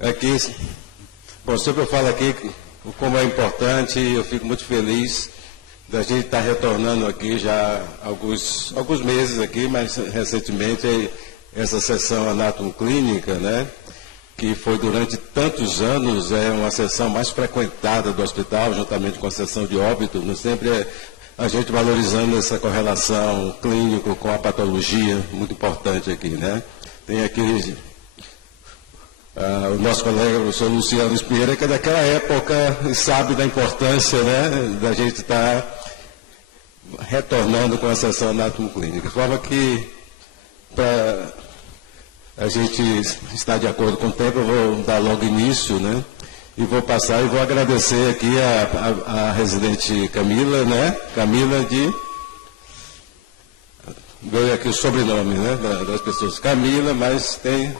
Aqui, bom, sempre eu falo aqui como é importante, eu fico muito feliz da gente estar retornando aqui já há alguns meses aqui, mas recentemente essa sessão anátomo-clínica, né, que foi durante tantos anos, é uma sessão mais frequentada do hospital, juntamente com a sessão de óbito, né, sempre a gente valorizando essa correlação clínico com a patologia, muito importante aqui, né. Tem aqui o nosso colega, o professor Luciano Espieira, que é daquela época e sabe da importância, né, da gente estar retornando com a sessão anátomo-clínica. De forma que, para a gente estar de acordo com o tempo, eu vou dar logo início, né, e vou passar e vou agradecer aqui a residente Camila, né, Camila de... Veio aqui o sobrenome, né, das pessoas. Camila, mas tem...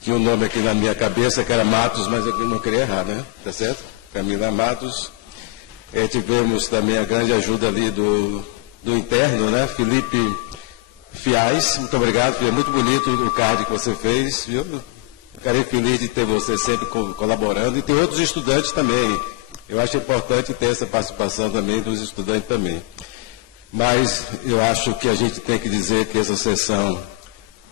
Tinha um nome aqui na minha cabeça que era Matos, mas eu não queria errar, né? Tá certo? Camila Matos. Tivemos também a grande ajuda ali do interno, né? Felipe Fiais. Muito obrigado, Felipe. Muito bonito o card que você fez, viu? Ficarei feliz de ter você sempre colaborando. E tem outros estudantes também. Eu acho importante ter essa participação também dos estudantes também. Mas eu acho que a gente tem que dizer que essa sessão...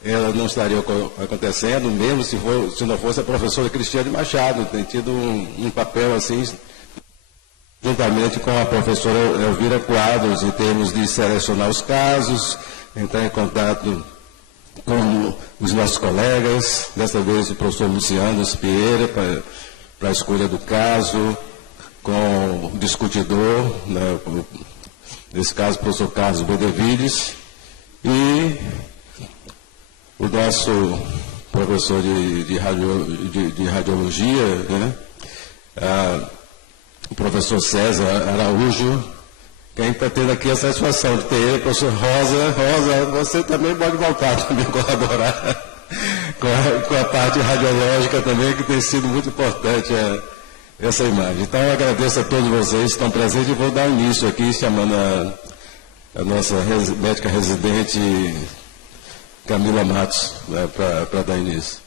ela não estaria acontecendo, mesmo se não fosse a professora Cristiane Machado, tem tido um papel assim, juntamente com a professora Elvira Quadros, em termos de selecionar os casos, entrar em contato com os nossos colegas, desta vez o professor Luciano Espieira, para a escolha do caso, com o discutidor, né, nesse caso o professor Carlos Bedevides, e o nosso professor de radiologia, né? O professor César Araújo, que a gente está tendo aqui a satisfação de ter ele, professor Rosa, você também pode voltar também colaborar com a parte radiológica também, que tem sido muito importante essa imagem. Então, eu agradeço a todos vocês que estão presentes e vou dar início aqui, chamando a nossa médica residente, Camila Matos, né, para dar início.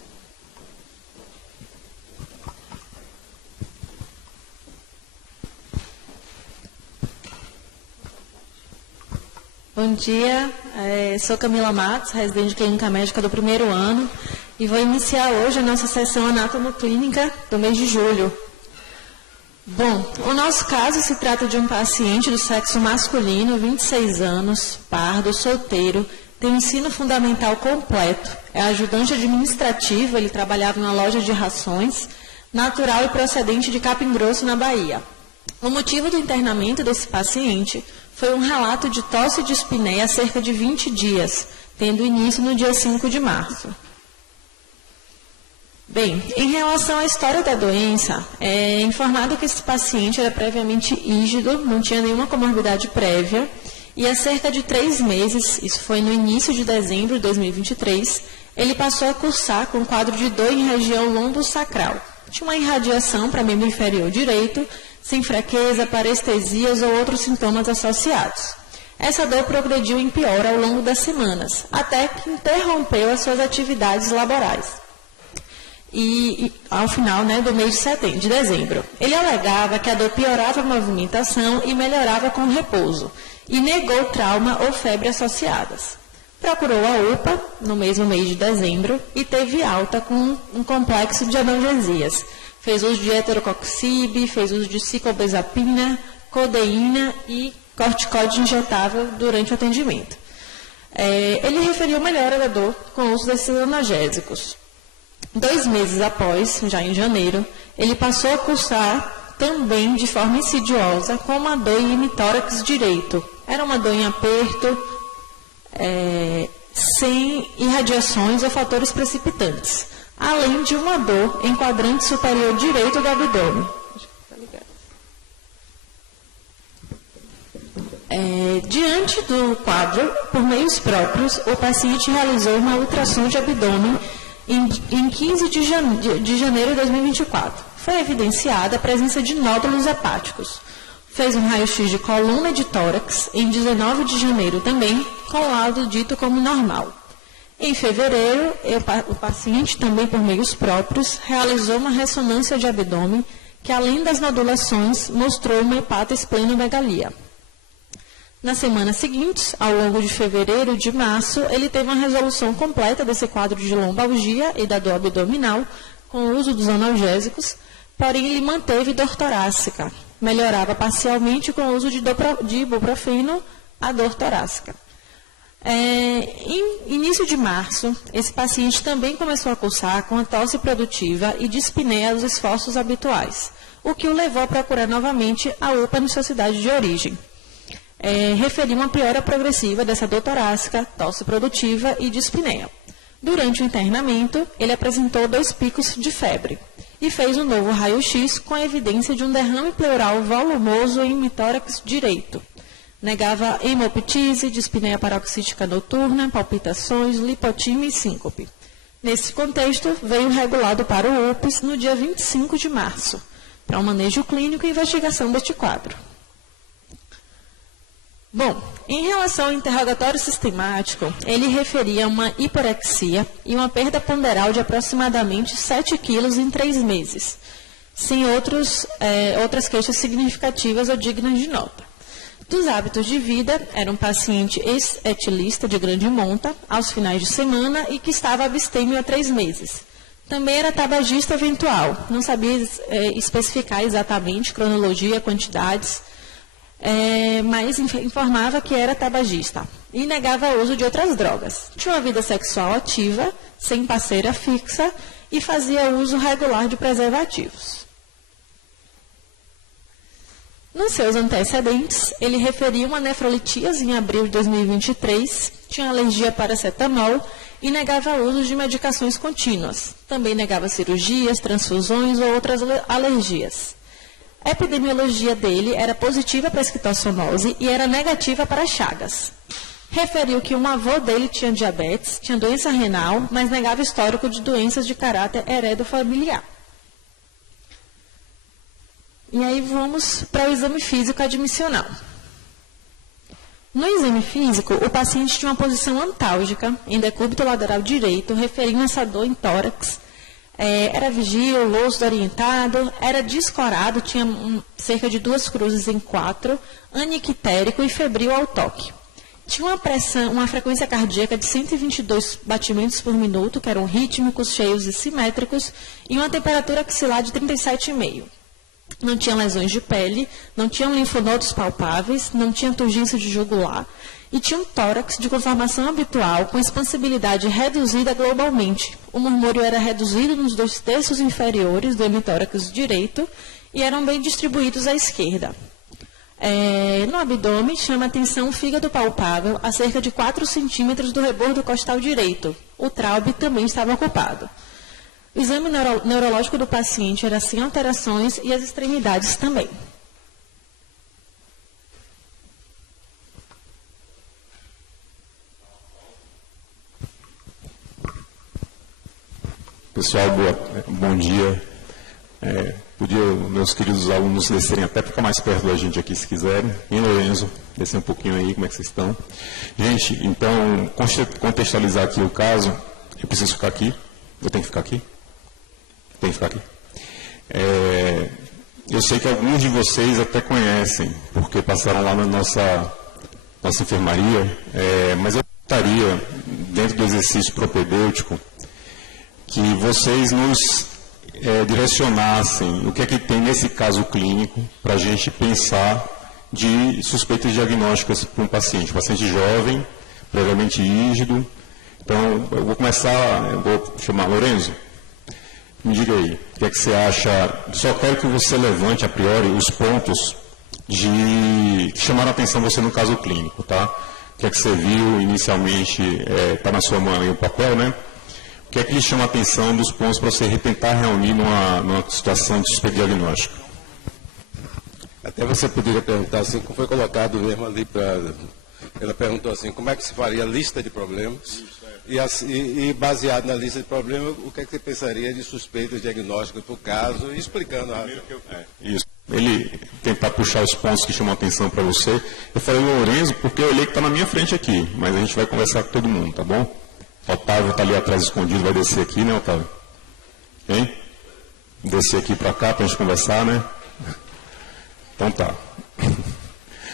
Bom dia, sou Camila Matos, residente de clínica médica do primeiro ano, e vou iniciar hoje a nossa sessão anatomoclínica do mês de julho. Bom, o nosso caso se trata de um paciente do sexo masculino, 26 anos, pardo, solteiro, tem ensino fundamental completo, é ajudante administrativo, ele trabalhava na loja de rações, natural e procedente de Capim Grosso, na Bahia. O motivo do internamento desse paciente foi um relato de tosse e dispneia há cerca de 20 dias, tendo início no dia 5 de março. Bem, em relação à história da doença, é informado que esse paciente era previamente ígido, não tinha nenhuma comorbidade prévia, e há cerca de 3 meses, isso foi no início de dezembro de 2023, ele passou a cursar com quadro de dor em região lombosacral. Tinha uma irradiação para membro inferior direito, sem fraqueza, parestesias ou outros sintomas associados. Essa dor progrediu em pior ao longo das semanas, até que interrompeu as suas atividades laborais. E ao final, né, do mês de dezembro. Ele alegava que a dor piorava a movimentação e melhorava com o repouso, e negou trauma ou febre associadas. Procurou a UPA no mesmo mês de dezembro e teve alta com um complexo de analgesias. Fez uso de heterococcib, fez uso de ciclobenzapina, codeína e corticóide injetável durante o atendimento. Ele referiu melhora da dor com o uso desses analgésicos. 2 meses após, já em janeiro, ele passou a cursar também de forma insidiosa com uma dor em hemitórax direito. Era uma dor em aperto, sem irradiações ou fatores precipitantes, além de uma dor em quadrante superior direito do abdômen. Diante do quadro, por meios próprios, o paciente realizou uma ultrassom de abdômen em 15 de janeiro de 2024. Foi evidenciada a presença de nódulos hepáticos. Fez um raio-x de coluna e de tórax em 19 de janeiro também, com laudo dito como normal. Em fevereiro, o paciente, também por meios próprios, realizou uma ressonância de abdômen que, além das nodulações, mostrou uma hepatoesplenomegalia. Nas semanas seguintes, ao longo de fevereiro e de março, ele teve uma resolução completa desse quadro de lombalgia e da dor abdominal, com o uso dos analgésicos, porém ele manteve dor torácica. Melhorava parcialmente com o uso de ibuprofeno a dor torácica. Em início de março, esse paciente também começou a cursar com a tosse produtiva e dispneia dos esforços habituais, o que o levou a procurar novamente a UPA em sua cidade de origem. Referiu uma piora progressiva dessa dor torácica, tosse produtiva e dispneia. Durante o internamento, ele apresentou 2 picos de febre e fez um novo raio-x com a evidência de um derrame pleural volumoso em hemitórax direito. Negava hemoptise, dispneia paroxística noturna, palpitações, lipotímia e síncope. Nesse contexto, veio regulado para o UPS no dia 25 de março, para o manejo clínico e investigação deste quadro. Bom, em relação ao interrogatório sistemático, ele referia uma hiporexia e uma perda ponderal de aproximadamente 7 quilos em 3 meses, sem outras queixas significativas ou dignas de nota. Dos hábitos de vida, era um paciente ex-etilista de grande monta, aos finais de semana, e que estava abstêmio há 3 meses. Também era tabagista eventual, não sabia especificar exatamente cronologia, quantidades, mas informava que era tabagista e negava o uso de outras drogas. Tinha uma vida sexual ativa, sem parceira fixa e fazia uso regular de preservativos. Nos seus antecedentes, ele referia uma nefrolitíase em abril de 2023, tinha alergia a paracetamol e negava o uso de medicações contínuas. Também negava cirurgias, transfusões ou outras alergias. A epidemiologia dele era positiva para a esquistossomose e era negativa para Chagas. Referiu que um avô dele tinha diabetes, tinha doença renal, mas negava histórico de doenças de caráter heredofamiliar. E aí vamos para o exame físico admissional. No exame físico, o paciente tinha uma posição antálgica em decúbito lateral direito, referindo essa dor em tórax. Era vigílio, lúcido orientado, era descorado, tinha cerca de 2 cruzes em 4, aniquitérico e febril ao toque. Tinha uma frequência cardíaca de 122 batimentos por minuto, que eram rítmicos, cheios e simétricos, e uma temperatura axilar de 37,5. Não tinha lesões de pele, não tinha linfonodos palpáveis, não tinha turgência de jugular e tinha um tórax de conformação habitual com expansibilidade reduzida globalmente. O murmúrio era reduzido nos 2 terços inferiores do hemitórax direito e eram bem distribuídos à esquerda. No abdômen, chama atenção o fígado palpável a cerca de 4 centímetros do rebordo costal direito. O traube também estava ocupado. O exame neurológico do paciente era sem alterações e as extremidades também. Pessoal, bom dia. Podia meus queridos alunos descerem até ficar mais perto da gente aqui, se quiserem. E Lorenzo, descer um pouquinho aí, como é que vocês estão? Gente, então, contextualizar aqui o caso, eu preciso ficar aqui? Eu tenho que ficar aqui? Tem que ficar aqui. Eu sei que alguns de vocês até conhecem, porque passaram lá na nossa enfermaria, mas eu gostaria, dentro do exercício propedêutico, que vocês nos direcionassem o que é que tem nesse caso clínico para a gente pensar de suspeitas diagnósticas para um paciente jovem, previamente rígido. Então, eu vou chamar Lorenzo. Me diga aí, o que é que você acha? Só quero que você levante a priori os pontos que chamaram a atenção você no caso clínico, tá? O que é que você viu inicialmente, está na sua mão aí o papel, né? O que é que lhe chama a atenção dos pontos para você tentar reunir numa situação de suspeita diagnóstica? Até você poderia perguntar assim, como foi colocado mesmo ali para... Ela perguntou assim, como é que se faria a lista de problemas? E baseado na lista de problemas, o que é que você pensaria de suspeitas diagnósticas para o caso, e explicando a razão. Isso. Ele tentar puxar os pontos que chamam a atenção para você. Eu falei Lorenzo porque eu olhei que está na minha frente aqui, mas a gente vai conversar com todo mundo, tá bom? Otávio está ali atrás escondido, vai descer aqui, né, Otávio? Hein? Descer aqui para cá para a gente conversar, né? Então tá.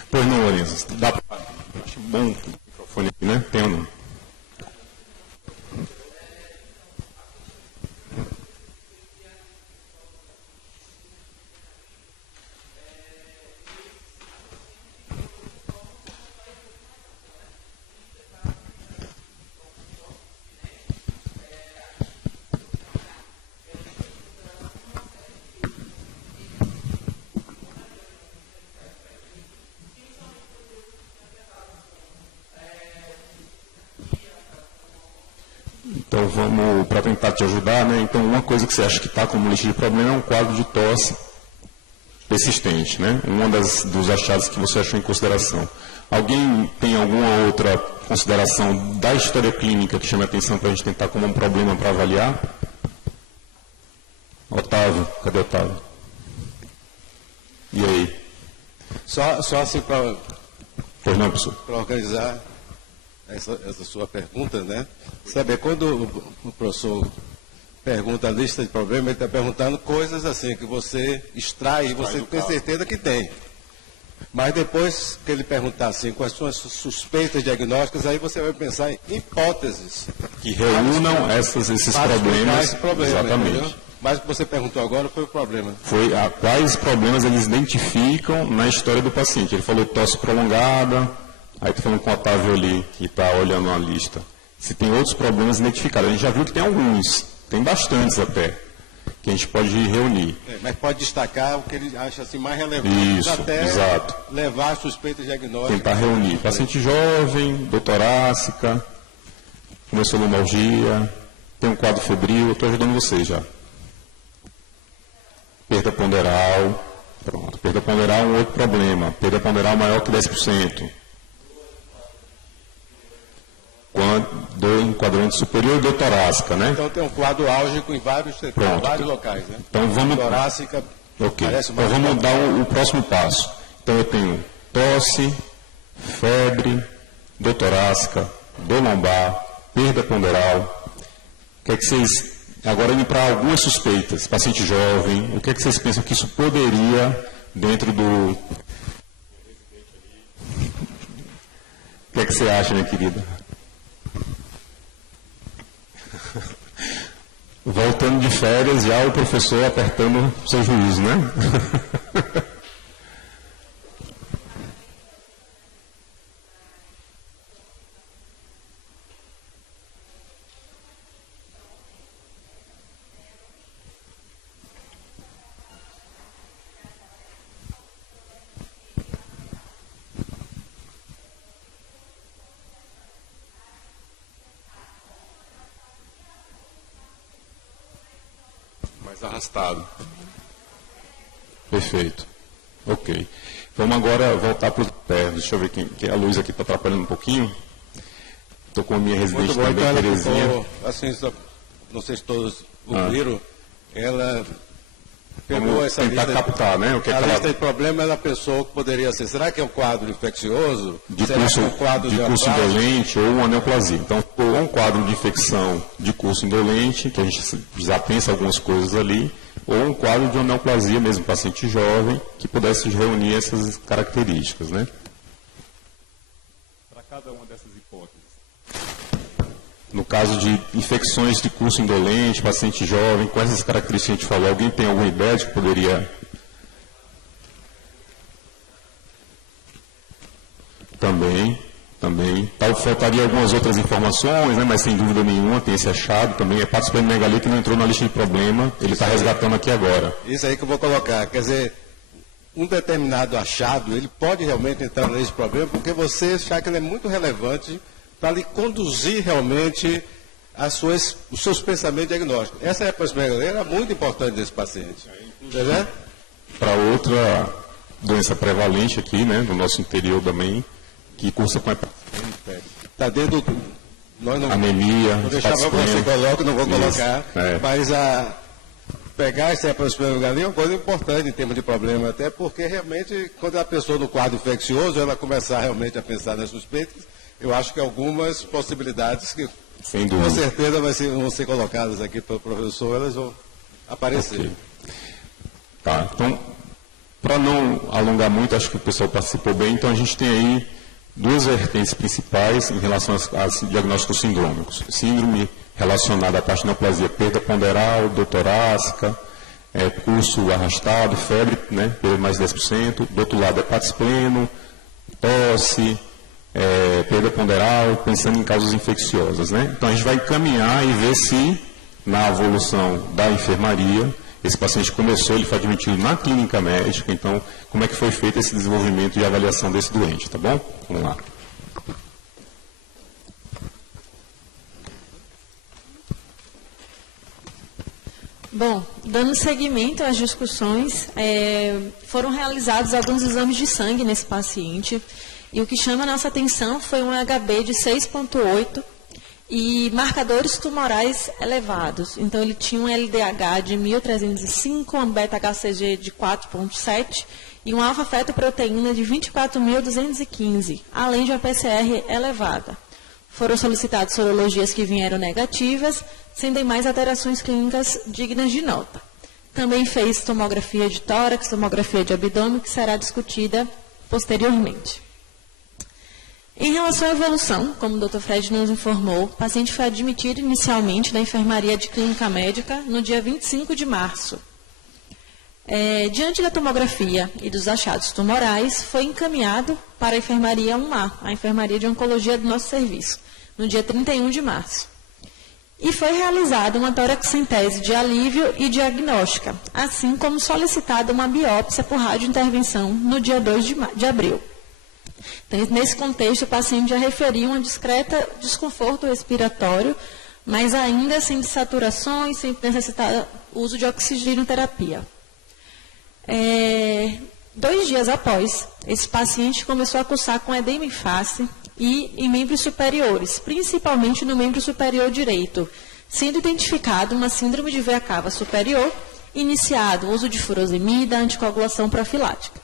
Pois não, Lourenço, dá para... Acho bom o microfone aqui, né? Tem ou não? Então vamos, para tentar te ajudar, né? Então uma coisa que você acha que está como lista de problema é um quadro de tosse persistente, né? Dos achados que você achou em consideração. Alguém tem alguma outra consideração da história clínica que chama a atenção para a gente tentar como um problema para avaliar? Otávio, cadê Otávio? E aí? Só assim para organizar essa sua pergunta, né? Saber, quando o professor pergunta a lista de problemas, ele está perguntando coisas assim que você extrai e você tem certeza que tem. Mas depois que ele perguntar assim, quais são as suspeitas diagnósticas, aí você vai pensar em hipóteses que reúnam esses problemas. Exatamente. Entendeu? Mas o que você perguntou agora foi o problema. Foi quais problemas eles identificam na história do paciente. Ele falou tosse prolongada, aí está falando com o Otávio ali, que está olhando a lista. Se tem outros problemas identificados. A gente já viu que tem alguns, tem bastantes até, que a gente pode reunir. Mas pode destacar o que ele acha assim, mais relevante. Isso, até exato. Levar suspeitas diagnósticas. Tentar reunir. Paciente jovem, dor torácica, começou lumbalgia, tem um quadro febril, eu estou ajudando vocês já. Perda ponderal, pronto. Perda ponderal é um outro problema. Perda ponderal maior que 10%. Dor em quadrante superior e dor torácica, né? Então tem um quadro álgico em vários locais, né? Então vamos... Torácica, ok. Então vamos dar o próximo passo. Então eu tenho tosse, febre, dor torácica, dor lombar, perda ponderal. O que é que vocês... Agora indo para algumas suspeitas, paciente jovem, o que é que vocês pensam que isso poderia, dentro do... O que é que você acha, minha querida? Voltando de férias, já o professor apertando o seu juízo, né? Arrastado. Perfeito. Ok. Vamos agora voltar para os pés. Deixa eu ver que a luz aqui está atrapalhando um pouquinho. Estou com a minha residente também, então, Terezinha. Ficou, assim, não sei se todos ouviram, ela pegou vamos essa tentar lista. Captar, né? O que a ela... lista de problema, ela pensou que poderia ser. Será que é um quadro infeccioso? Será que é um quadro de curso indolente ou uma neoplasia? Então, ou um quadro de infecção de curso indolente, que a gente já pensa algumas coisas ali, ou um quadro de uma neoplasia mesmo, paciente jovem, que pudesse reunir essas características, né? Para cada uma dessas hipóteses. No caso de infecções de curso indolente, paciente jovem, com essas características que a gente falou, alguém tem alguma ideia de que poderia... Também. Faltaria algumas outras informações, né, mas sem dúvida nenhuma tem esse achado também. É hepatosplenomegalia que não entrou na lista de problema, ele está resgatando aqui agora. Isso aí que eu vou colocar. Quer dizer, um determinado achado, ele pode realmente entrar na lista de problema, porque você achar que ele é muito relevante para lhe conduzir realmente os seus pensamentos diagnósticos. Essa hepatosplenomegalia era muito importante desse paciente. Entendeu? Para outra doença prevalente aqui, né, no nosso interior também, que cursa com está dentro do... anemia, vou deixar para você colocar, não vou colocar, mas pegar essa hepatosplenomegalia é uma coisa importante em termos de problema, até porque realmente, quando a pessoa no quadro infeccioso, ela começar realmente a pensar nas suspeitas, eu acho que algumas possibilidades que Sem dúvida. Com certeza vão ser colocadas aqui para o professor, elas vão aparecer. Okay. Tá, então, para não alongar muito, acho que o pessoal participou bem, então a gente tem aí duas vertentes principais em relação aos diagnósticos sindrômicos. Síndrome relacionada à parte de neoplasia, perda ponderal, dor torácica, pulso arrastado, febre, né, perda de mais de 10%, do outro lado hepatite pleno, tosse, perda ponderal, pensando em causas infecciosas, né? Então a gente vai caminhar e ver se na evolução da enfermaria esse paciente começou, ele foi admitido na clínica médica, então como é que foi feito esse desenvolvimento e avaliação desse doente, tá bom? Vamos lá. Bom, dando seguimento às discussões, foram realizados alguns exames de sangue nesse paciente, e o que chama a nossa atenção foi um HB de 6,8 e marcadores tumorais elevados. Então, ele tinha um LDH de 1.305, um beta-HCG de 4,7 e uma alfa-fetoproteína de 24.215, além de uma PCR elevada. Foram solicitadas sorologias que vieram negativas, sem demais alterações clínicas dignas de nota. Também fez tomografia de tórax, tomografia de abdômen, que será discutida posteriormente. Em relação à evolução, como o Dr. Fred nos informou, o paciente foi admitido inicialmente na enfermaria de clínica médica no dia 25 de março. Diante da tomografia e dos achados tumorais, foi encaminhado para a enfermaria 1A, a enfermaria de oncologia do nosso serviço, no dia 31 de março. E foi realizada uma toraxentese de alívio e diagnóstica, assim como solicitada uma biópsia por radiointervenção no dia 2 de abril. Então, nesse contexto, o paciente já referia um discreto desconforto respiratório, mas ainda sem desaturações, sem necessitar uso de oxigenoterapia. 2 dias após, esse paciente começou a cursar com edema em face e em membros superiores, principalmente no membro superior direito, sendo identificado uma síndrome de veia cava superior, iniciado o uso de furosemida, anticoagulação profilática.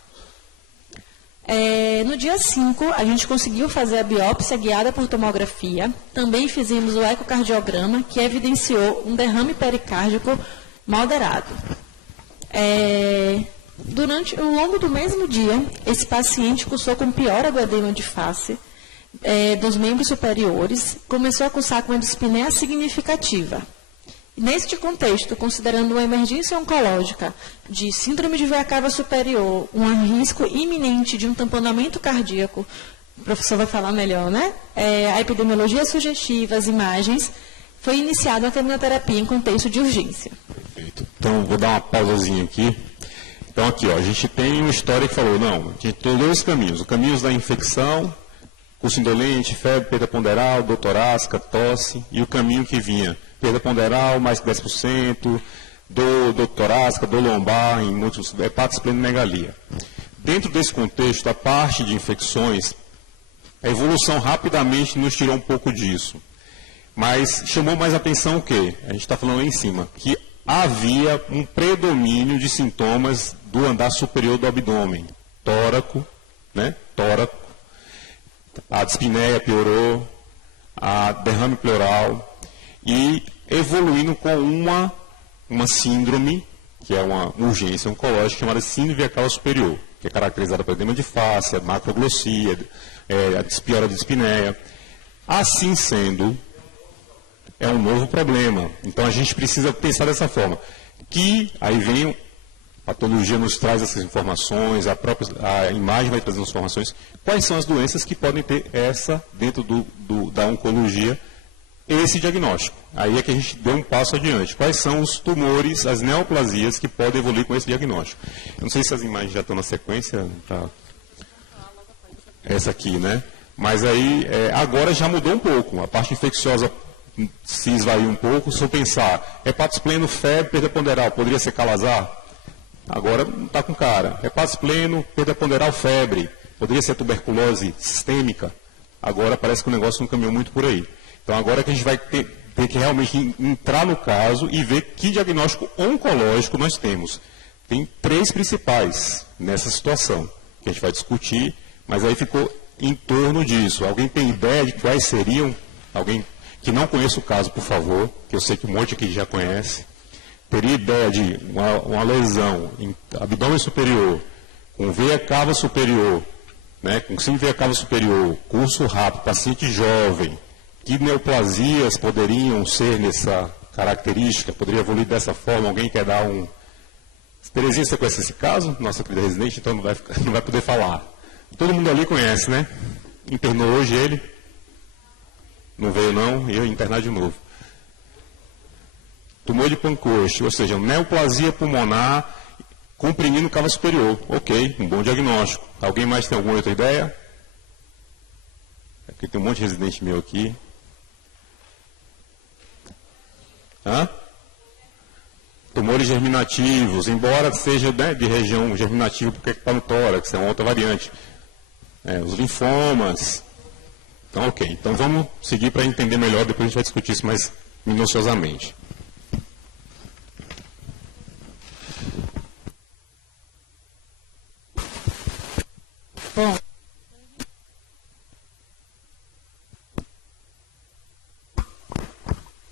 No dia 5, a gente conseguiu fazer a biópsia guiada por tomografia. Também fizemos o ecocardiograma, que evidenciou um derrame pericárdico moderado. Durante o longo do mesmo dia, esse paciente cursou com piora do edema de face dos membros superiores, começou a cursar com uma dispneia significativa. Neste contexto, considerando uma emergência oncológica de síndrome de veia cava superior, um risco iminente de um tamponamento cardíaco, o professor vai falar melhor, né? A epidemiologia sugestiva, as imagens, foi iniciada a quimioterapia em contexto de urgência. Perfeito. Então, vou dar uma pausazinha aqui. Então, aqui, ó, a gente tem uma história que falou, não, a gente tem 2 caminhos. O caminho da infecção, curso indolente, febre, perda ponderal, dor torácica, tosse, e o caminho que vinha perda ponderal, mais de 10%, dor torácica, dor lombar, em muitos hepatite pleno e megalia. Dentro desse contexto, a parte de infecções, a evolução rapidamente nos tirou um pouco disso. Mas chamou mais atenção o quê? A gente está falando aí em cima, que havia um predomínio de sintomas do andar superior do abdômen, tóraco, né? Tóraco, a dispneia piorou, a derrame pleural, e evoluindo com uma síndrome, que é uma urgência oncológica, chamada síndrome de veia cava superior, que é caracterizada por edema de face, a macroglossia, a piora de dispneia. Assim sendo, é um novo problema. Então a gente precisa pensar dessa forma. Que aí vem, a patologia nos traz essas informações, a imagem vai trazendo as informações. Quais são as doenças que podem ter dentro da oncologia, esse diagnóstico? Aí é que a gente deu um passo adiante. Quais são os tumores, as neoplasias que podem evoluir com esse diagnóstico? Eu não sei se as imagens já estão na sequência. Essa aqui, né? Mas aí, agora já mudou um pouco. A parte infecciosa se esvaiu um pouco. Se eu pensar, hepatite pleno, febre, perda ponderal, poderia ser calazar? Agora não está com cara. Hepatite pleno, perda ponderal, febre, poderia ser tuberculose sistêmica? Agora parece que o negócio não caminhou muito por aí. Então agora que a gente vai ter que realmente entrar no caso e ver que diagnóstico oncológico nós temos. Tem 3 principais nessa situação, que a gente vai discutir, mas aí ficou em torno disso. Alguém tem ideia de quais seriam? Alguém que não conheça o caso, por favor, que eu sei que um monte aqui já conhece, teria ideia de uma lesão em abdômen superior, com veia cava superior, né, com síndrome de veia cava superior, curso rápido, paciente jovem, que neoplasias poderiam ser nessa característica, poderia evoluir dessa forma, alguém quer dar um... Terezinha, você conhece esse caso? Nossa querida residente, então não vai poder falar. Todo mundo ali conhece, né? Internou hoje ele. Não veio não, ia internar de novo. Tumor de Pancoast, ou seja, neoplasia pulmonar comprimindo cava superior. Ok, um bom diagnóstico. Alguém mais tem alguma outra ideia? Aqui tem um monte de residente meu aqui. Hã? Tumores germinativos, embora seja, né, de região germinativa, porque está no tórax, é uma outra variante. Os linfomas. Então, ok. Então, vamos seguir para entender melhor, depois a gente vai discutir isso mais minuciosamente. Bom.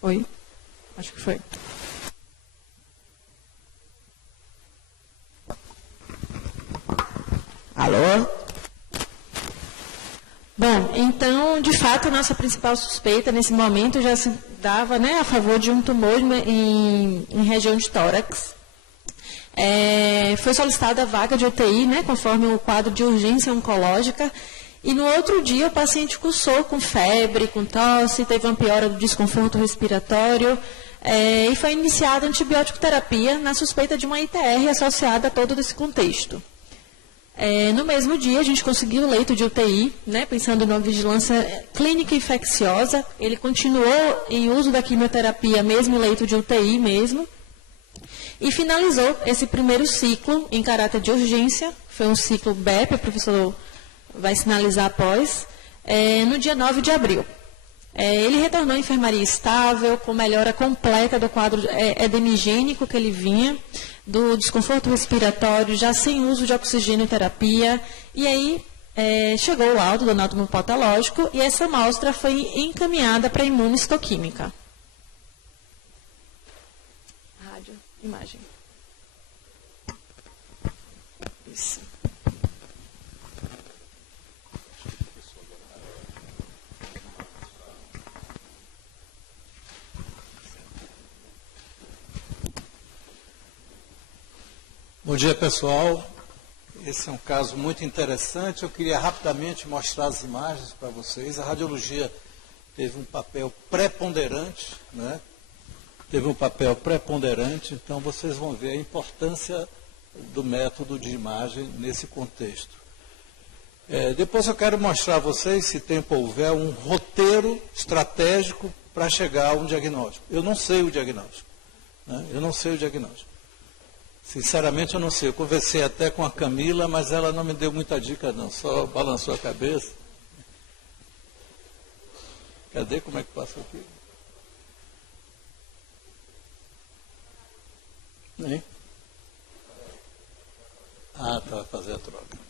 Oi? Acho que foi. Alô? Bom, então, de fato, a nossa principal suspeita nesse momento já se dava, né, a favor de um tumor em região de tórax. Foi solicitada a vaga de UTI, né, conforme o quadro de urgência oncológica, e no outro dia o paciente cursou com febre, com tosse, teve uma piora do desconforto respiratório, e foi iniciada a antibiótico terapia na suspeita de uma ITR associada a todo esse contexto. No mesmo dia, a gente conseguiu o leito de UTI, né, pensando numa vigilância clínica infecciosa. Ele continuou em uso da quimioterapia, mesmo leito de UTI mesmo, e finalizou esse primeiro ciclo em caráter de urgência. Foi um ciclo BEP, o professor vai sinalizar após, no dia 9 de abril. Ele retornou à enfermaria estável, com melhora completa do quadro edemigênico que ele vinha, do desconforto respiratório, já sem uso de oxigênio terapia, e aí chegou o laudo do anátomo patológico e essa amostra foi encaminhada para a imunohistoquímica. Rádio, imagem. Isso. Bom dia, pessoal. Esse é um caso muito interessante. Eu queria rapidamente mostrar as imagens para vocês. A radiologia teve um papel preponderante, né? Teve um papel preponderante, então vocês vão ver a importância do método de imagem nesse contexto. Depois eu quero mostrar a vocês, se tempo houver, um roteiro estratégico para chegar a um diagnóstico. Eu não sei o diagnóstico, né? Eu não sei o diagnóstico. Sinceramente, eu não sei. Eu conversei até com a Camila, mas ela não me deu muita dica, não. Só balançou a cabeça. Cadê? Como é que passa aqui? Hein? Ah, tá, vai fazer a troca.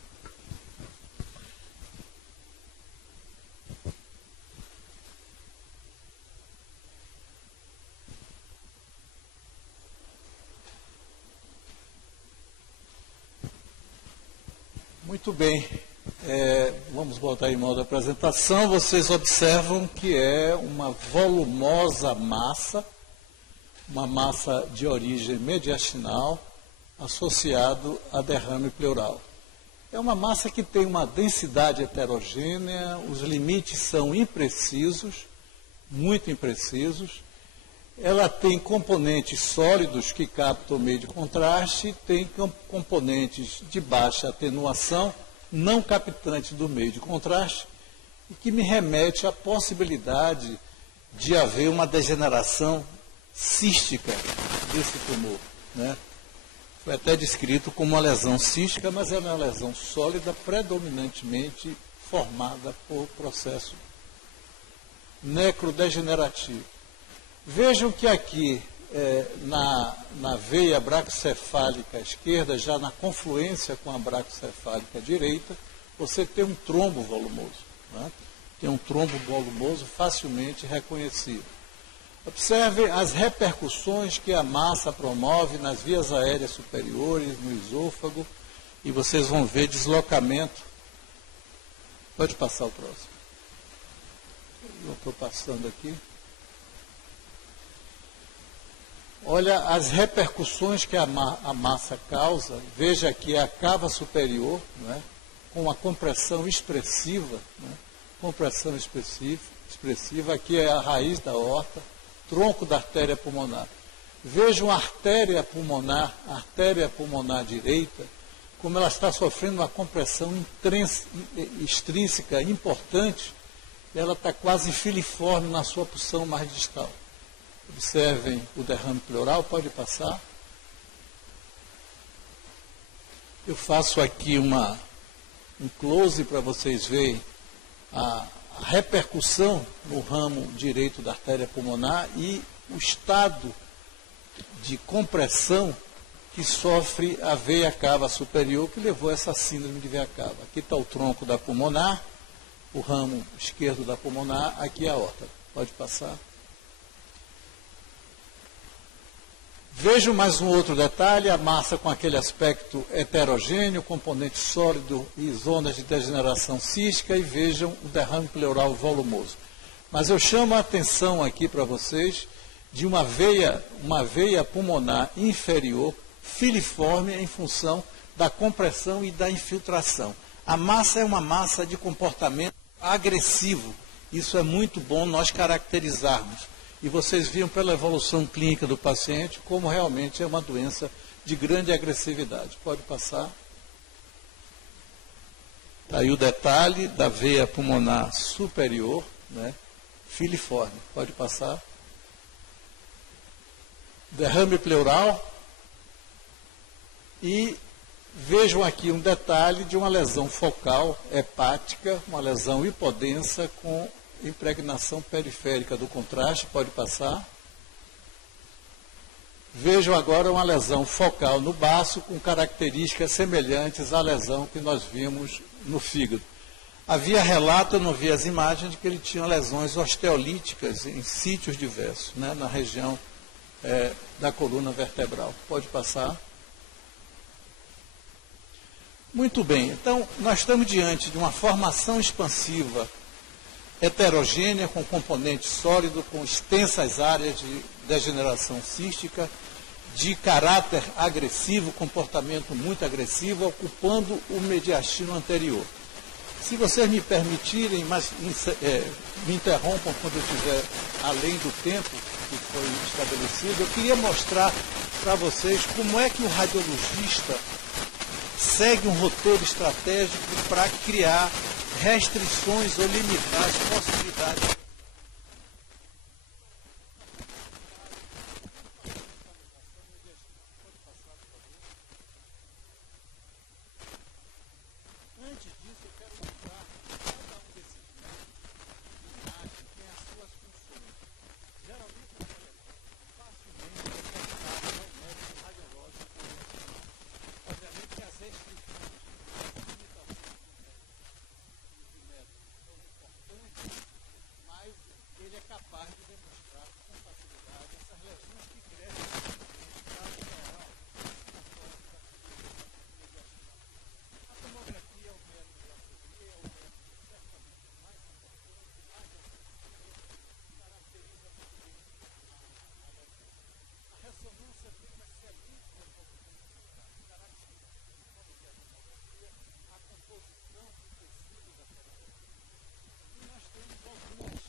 Muito bem, vamos voltar em modo de apresentação. Vocês observam que é uma volumosa massa, uma massa de origem mediastinal, associado a derrame pleural. É uma massa que tem uma densidade heterogênea, os limites são imprecisos, muito imprecisos. Ela tem componentes sólidos que captam o meio de contraste, tem componentes de baixa atenuação, não captantes do meio de contraste, e que me remete à possibilidade de haver uma degeneração cística desse tumor, né? Foi até descrito como uma lesão cística, mas é uma lesão sólida, predominantemente formada por processo necrodegenerativo. Vejam que aqui, na veia braquicefálica esquerda, já na confluência com a braquicefálica direita, você tem um trombo volumoso, né? tem um trombo volumoso facilmente reconhecível. Observe as repercussões que a massa promove nas vias aéreas superiores, no esôfago, e vocês vão ver deslocamento. Pode passar o próximo. Eu estou passando aqui. Olha as repercussões que a massa causa. Veja aqui a cava superior, né, com uma compressão expressiva. Né, compressão expressiva. Aqui é a raiz da aorta, tronco da artéria pulmonar. Vejam a artéria pulmonar direita, como ela está sofrendo uma compressão extrínseca importante. Ela está quase filiforme na sua porção mais distal. Observem o derrame pleural, pode passar. Eu faço aqui um close para vocês verem a repercussão no ramo direito da artéria pulmonar e o estado de compressão que sofre a veia cava superior, que levou a essa síndrome de veia cava. Aqui está o tronco da pulmonar, o ramo esquerdo da pulmonar, aqui a aorta. Pode passar. Vejam mais um outro detalhe, a massa com aquele aspecto heterogêneo, componente sólido e zonas de degeneração cística, e vejam o derrame pleural volumoso. Mas eu chamo a atenção aqui para vocês de uma veia pulmonar inferior, filiforme em função da compressão e da infiltração. A massa é uma massa de comportamento agressivo. Isso é muito bom nós caracterizarmos. E vocês viram pela evolução clínica do paciente como realmente é uma doença de grande agressividade. Pode passar. Está aí o detalhe da veia pulmonar superior, né, filiforme. Pode passar. Derrame pleural. E vejam aqui um detalhe de uma lesão focal hepática, uma lesão hipodensa com impregnação periférica do contraste, pode passar. Vejam agora uma lesão focal no baço com características semelhantes à lesão que nós vimos no fígado. Havia relato, eu não vi as imagens, de que ele tinha lesões osteolíticas em sítios diversos, né, na região da coluna vertebral. Pode passar. Muito bem, então nós estamos diante de uma formação expansiva heterogênea, com componente sólido, com extensas áreas de degeneração cística, de caráter agressivo, comportamento muito agressivo, ocupando o mediastino anterior. Se vocês me permitirem, mas me interrompam quando eu estiver além do tempo que foi estabelecido, eu queria mostrar para vocês como é que o radiologista segue um roteiro estratégico para criar restrições ou limitar as possibilidades. Antes disso, eu quero mostrar cada um desses métodos de imagem tem as suas funções. Geralmente, o telefone facilmente é conectado ao método radiológico convencional. Obviamente que as restrições mas ele é capaz de demonstrar com facilidade essas lesões que crescem para alterar a forma da mediação. A tomografia é o método da cirurgia, é o método certamente mais importante, mais acessível, caracteriza muito bem a lesão. A ressonância tem uma excelente resolução caracteriza, quando é a tomografia, a composição do tecido daquela lesão. E nós temos algumas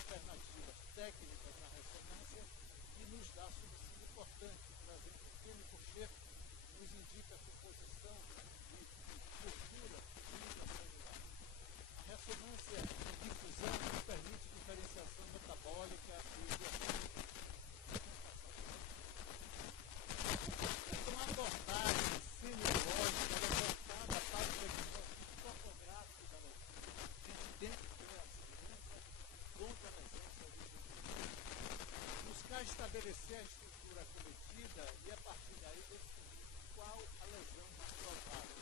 alternativas técnicas na ressonância que nos dá subsídio importante. Por exemplo, o químico Schaefer nos indica a composição de gordura intracelular. A ressonância de difusão nos permite diferenciação metabólica e biológica. Então, a abordagem semiológica é voltada para o diagnóstico topográfico da lesão. Dentro da segurança contra a lesão original. Buscar estabelecer a estrutura cometida e, a partir daí, decidir qual a lesão mais provável.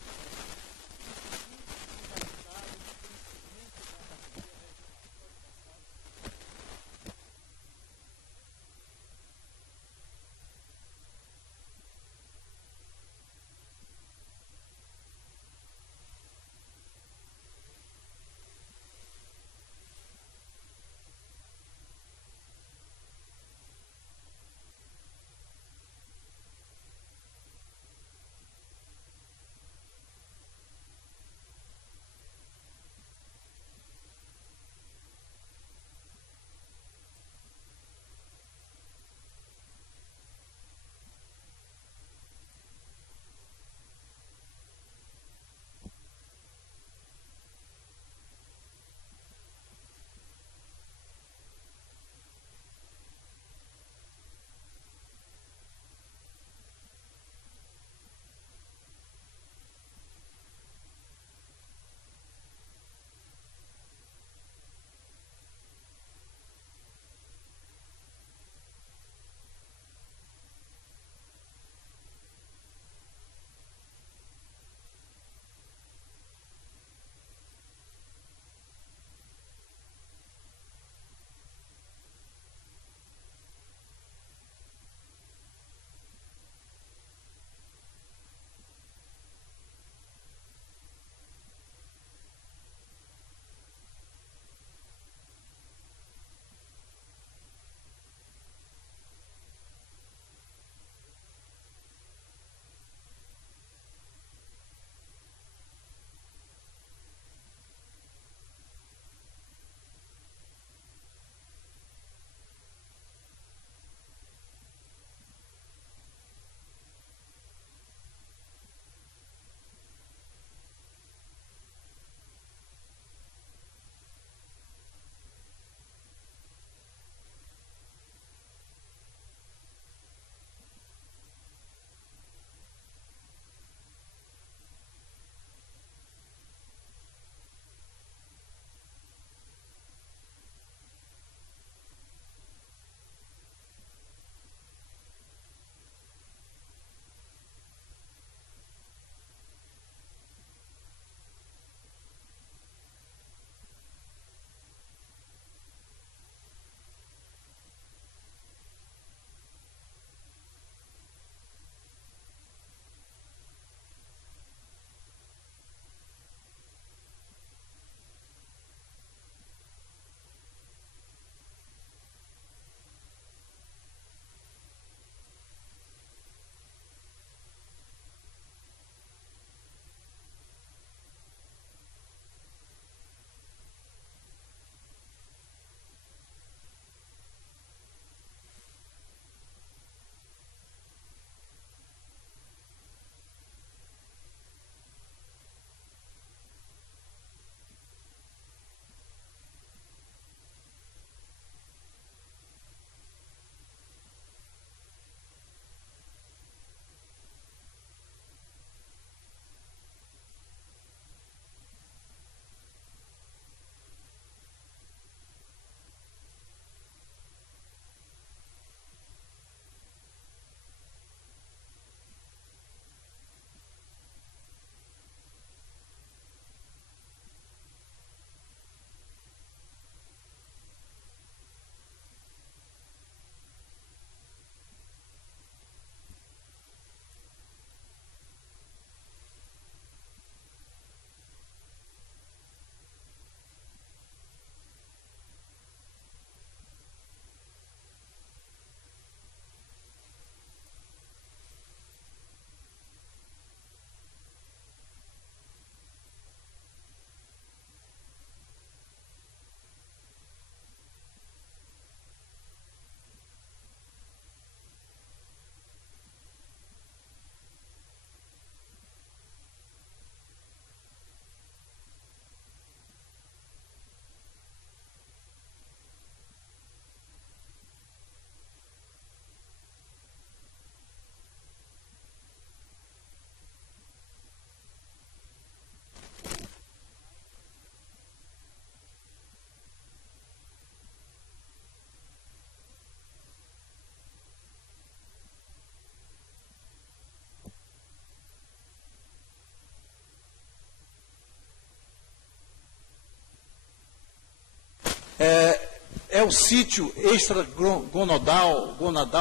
é o sítio extragonadal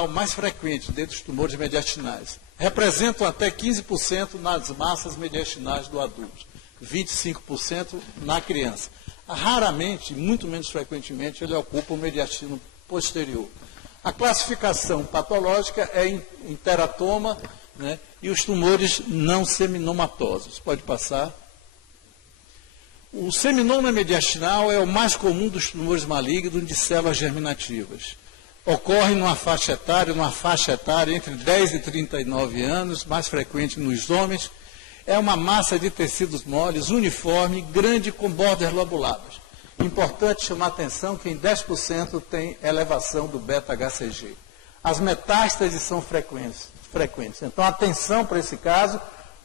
mais frequente dentre os tumores mediastinais. Representam até 15% nas massas mediastinais do adulto, 25% na criança. Raramente, muito menos frequentemente, ele ocupa o mediastino posterior. A classificação patológica é em teratoma, né, e os tumores não seminomatosos. Pode passar. O seminoma mediastinal é o mais comum dos tumores malignos de células germinativas. Ocorre numa faixa etária entre 10 e 39 anos, mais frequente nos homens. É uma massa de tecidos moles, uniforme, grande, com bordas lobuladas. Importante chamar a atenção que em 10% tem elevação do beta-HCG. As metástases são frequentes. Então, atenção para esse caso,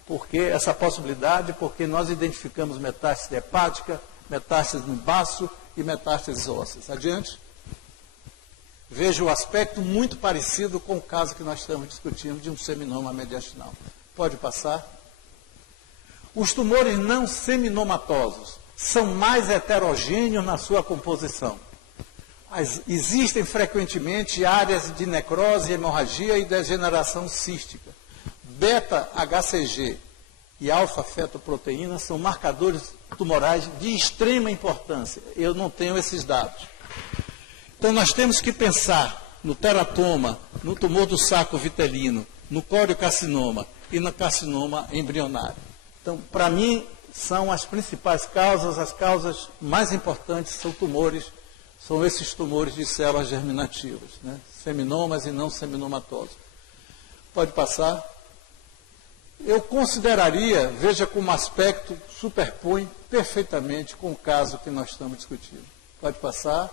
porque essa possibilidade, porque nós identificamos metástase hepática, metástase no baço e metástases ósseas. Adiante. Veja o aspecto muito parecido com o caso que nós estamos discutindo de um seminoma mediastinal. Pode passar. Os tumores não seminomatosos são mais heterogêneos na sua composição. Existem frequentemente áreas de necrose, hemorragia e degeneração cística. Beta-HCG e alfa-fetoproteína são marcadores tumorais de extrema importância. Eu não tenho esses dados. Então, nós temos que pensar no teratoma, no tumor do saco vitelino, no coriocarcinoma e no carcinoma embrionário. Então, para mim, são as principais causas, as causas mais importantes são esses tumores de células germinativas, né? Seminomas e não seminomatosos. Pode passar. Eu consideraria, veja como aspecto superpõe perfeitamente com o caso que nós estamos discutindo. Pode passar,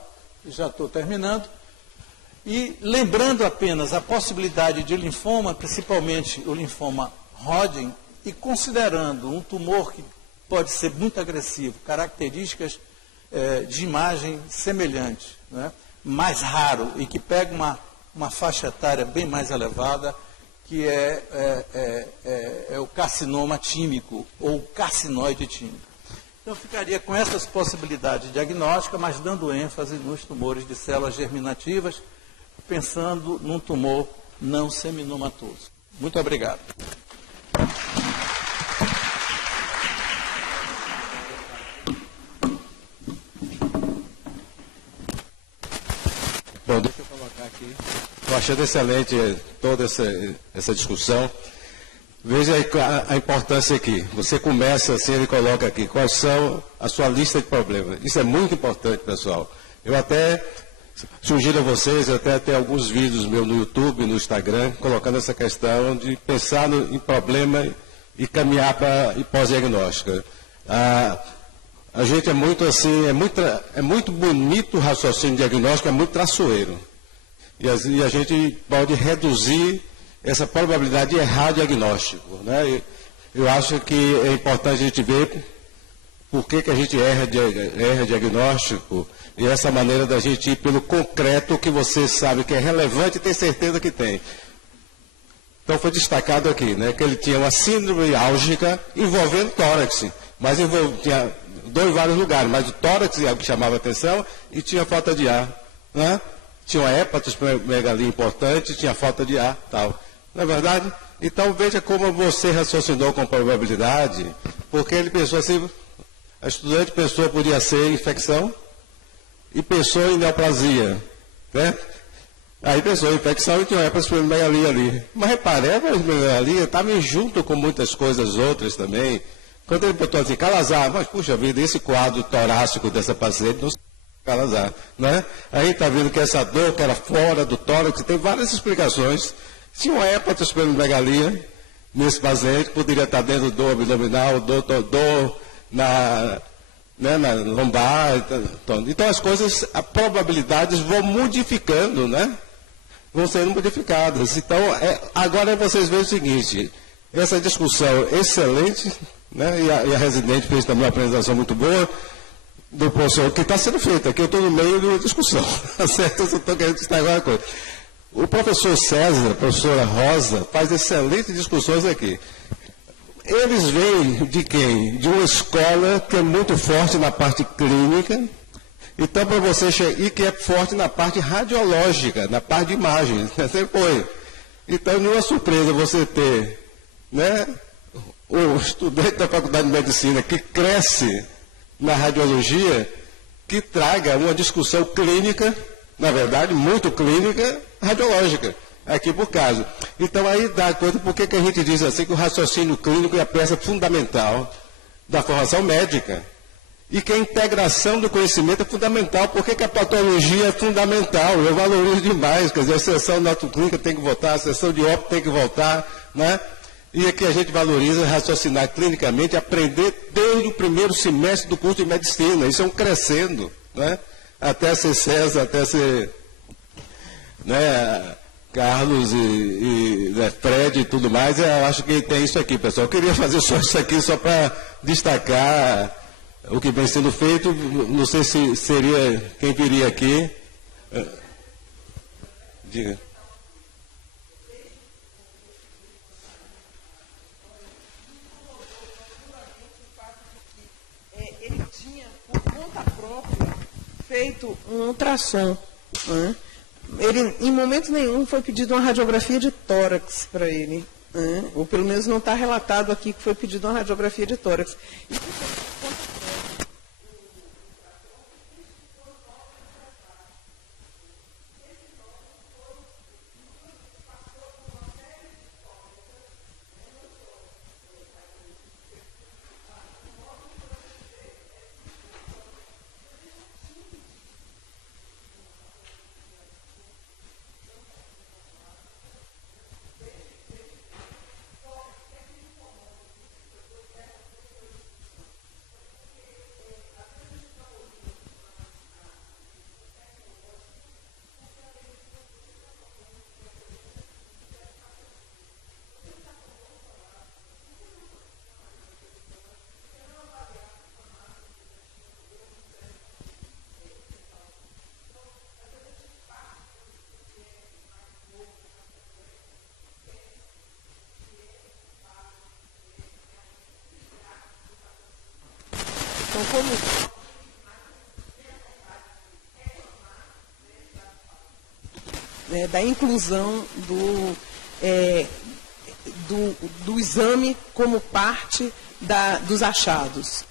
já estou terminando. E lembrando apenas a possibilidade de linfoma, principalmente o linfoma Hodgkin, e considerando um tumor que pode ser muito agressivo, características de imagem semelhante, né? Mais raro e que pega uma faixa etária bem mais elevada, que é o carcinoma tímico ou carcinoide tímico. Então, eu ficaria com essas possibilidades diagnósticas, mas dando ênfase nos tumores de células germinativas, pensando num tumor não seminomatoso. Muito obrigado. Bom, deixa eu colocar aqui. Estou achando excelente toda essa discussão. Veja a importância aqui. Você começa assim, ele coloca aqui, quais são a sua lista de problemas. Isso é muito importante, pessoal. Eu até sugiro a vocês, até ter alguns vídeos meus no YouTube, no Instagram, colocando essa questão de pensar em problema e caminhar para pós-diagnóstica. A gente é muito assim, é muito bonito o raciocínio diagnóstico, é muito traçoeiro. E a gente pode reduzir essa probabilidade de errar diagnóstico, né? Eu acho que é importante a gente ver por que a gente erra diagnóstico e essa maneira da gente ir pelo concreto que você sabe que é relevante e tem certeza que tem. Então foi destacado aqui, né, que ele tinha uma síndrome álgica envolvendo tórax, mas tinha dor em vários lugares, mas o tórax é o que chamava atenção e tinha falta de ar, né? Tinha uma hepatosplenomegalia importante, tinha falta de ar, tal. Não é verdade? Então veja como você raciocinou com probabilidade, porque ele pensou assim, a estudante pensou que podia ser infecção e pensou em neoplasia, né? Aí pensou em infecção e tinha uma hepatosplenomegalia ali. Mas repare, a hepatosplenomegalia estava junto com muitas coisas outras também. Quando ele botou assim, Calazar, mas puxa vida, esse quadro torácico dessa paciente não se Calazar, né? Aí está vendo que essa dor que era fora do tórax, tem várias explicações. Tinha uma hepatosplenomegalia nesse paciente, poderia estar dentro do abdominal, dor na lombar. Então as coisas, as probabilidades vão modificando, né? Vão sendo modificadas. Então, agora vocês veem o seguinte, essa discussão excelente, né? E a residente fez também uma apresentação muito boa do professor, que está sendo feita, aqui eu estou no meio de uma discussão, tá certo? Eu só estou querendo destacar uma coisa. O professor César, a professora Rosa, faz excelentes discussões aqui. Eles vêm de quem? De uma escola que é muito forte na parte clínica Então, para você chegar, e que é forte na parte radiológica, na parte de imagens, você foi. Então, nenhuma surpresa você ter, né, o estudante da Faculdade de Medicina que cresce na radiologia, que traga uma discussão clínica, na verdade, muito clínica, radiológica, aqui por caso. Então, aí dá conta por que a gente diz assim que o raciocínio clínico é a peça fundamental da formação médica. E que a integração do conhecimento é fundamental. Por que a patologia é fundamental? Eu valorizo demais. Quer dizer, a sessão de autoclínica tem que voltar, a sessão de óbito tem que voltar, né? E aqui a gente valoriza raciocinar clinicamente, aprender desde o primeiro semestre do curso de medicina. Isso é um crescendo, né? Até ser César, até ser, né, Carlos e Fred e tudo mais. Eu acho que tem isso aqui, pessoal. Eu queria fazer só isso aqui, só para destacar o que vem sendo feito. Não sei se seria quem viria aqui. Diga. Ele tinha, por conta própria, feito um ultrassom. Né? Ele, em momento nenhum, foi pedido uma radiografia de tórax para ele. Né? Ou pelo menos não está relatado aqui que foi pedido uma radiografia de tórax. Então, da inclusão do exame como parte dos achados.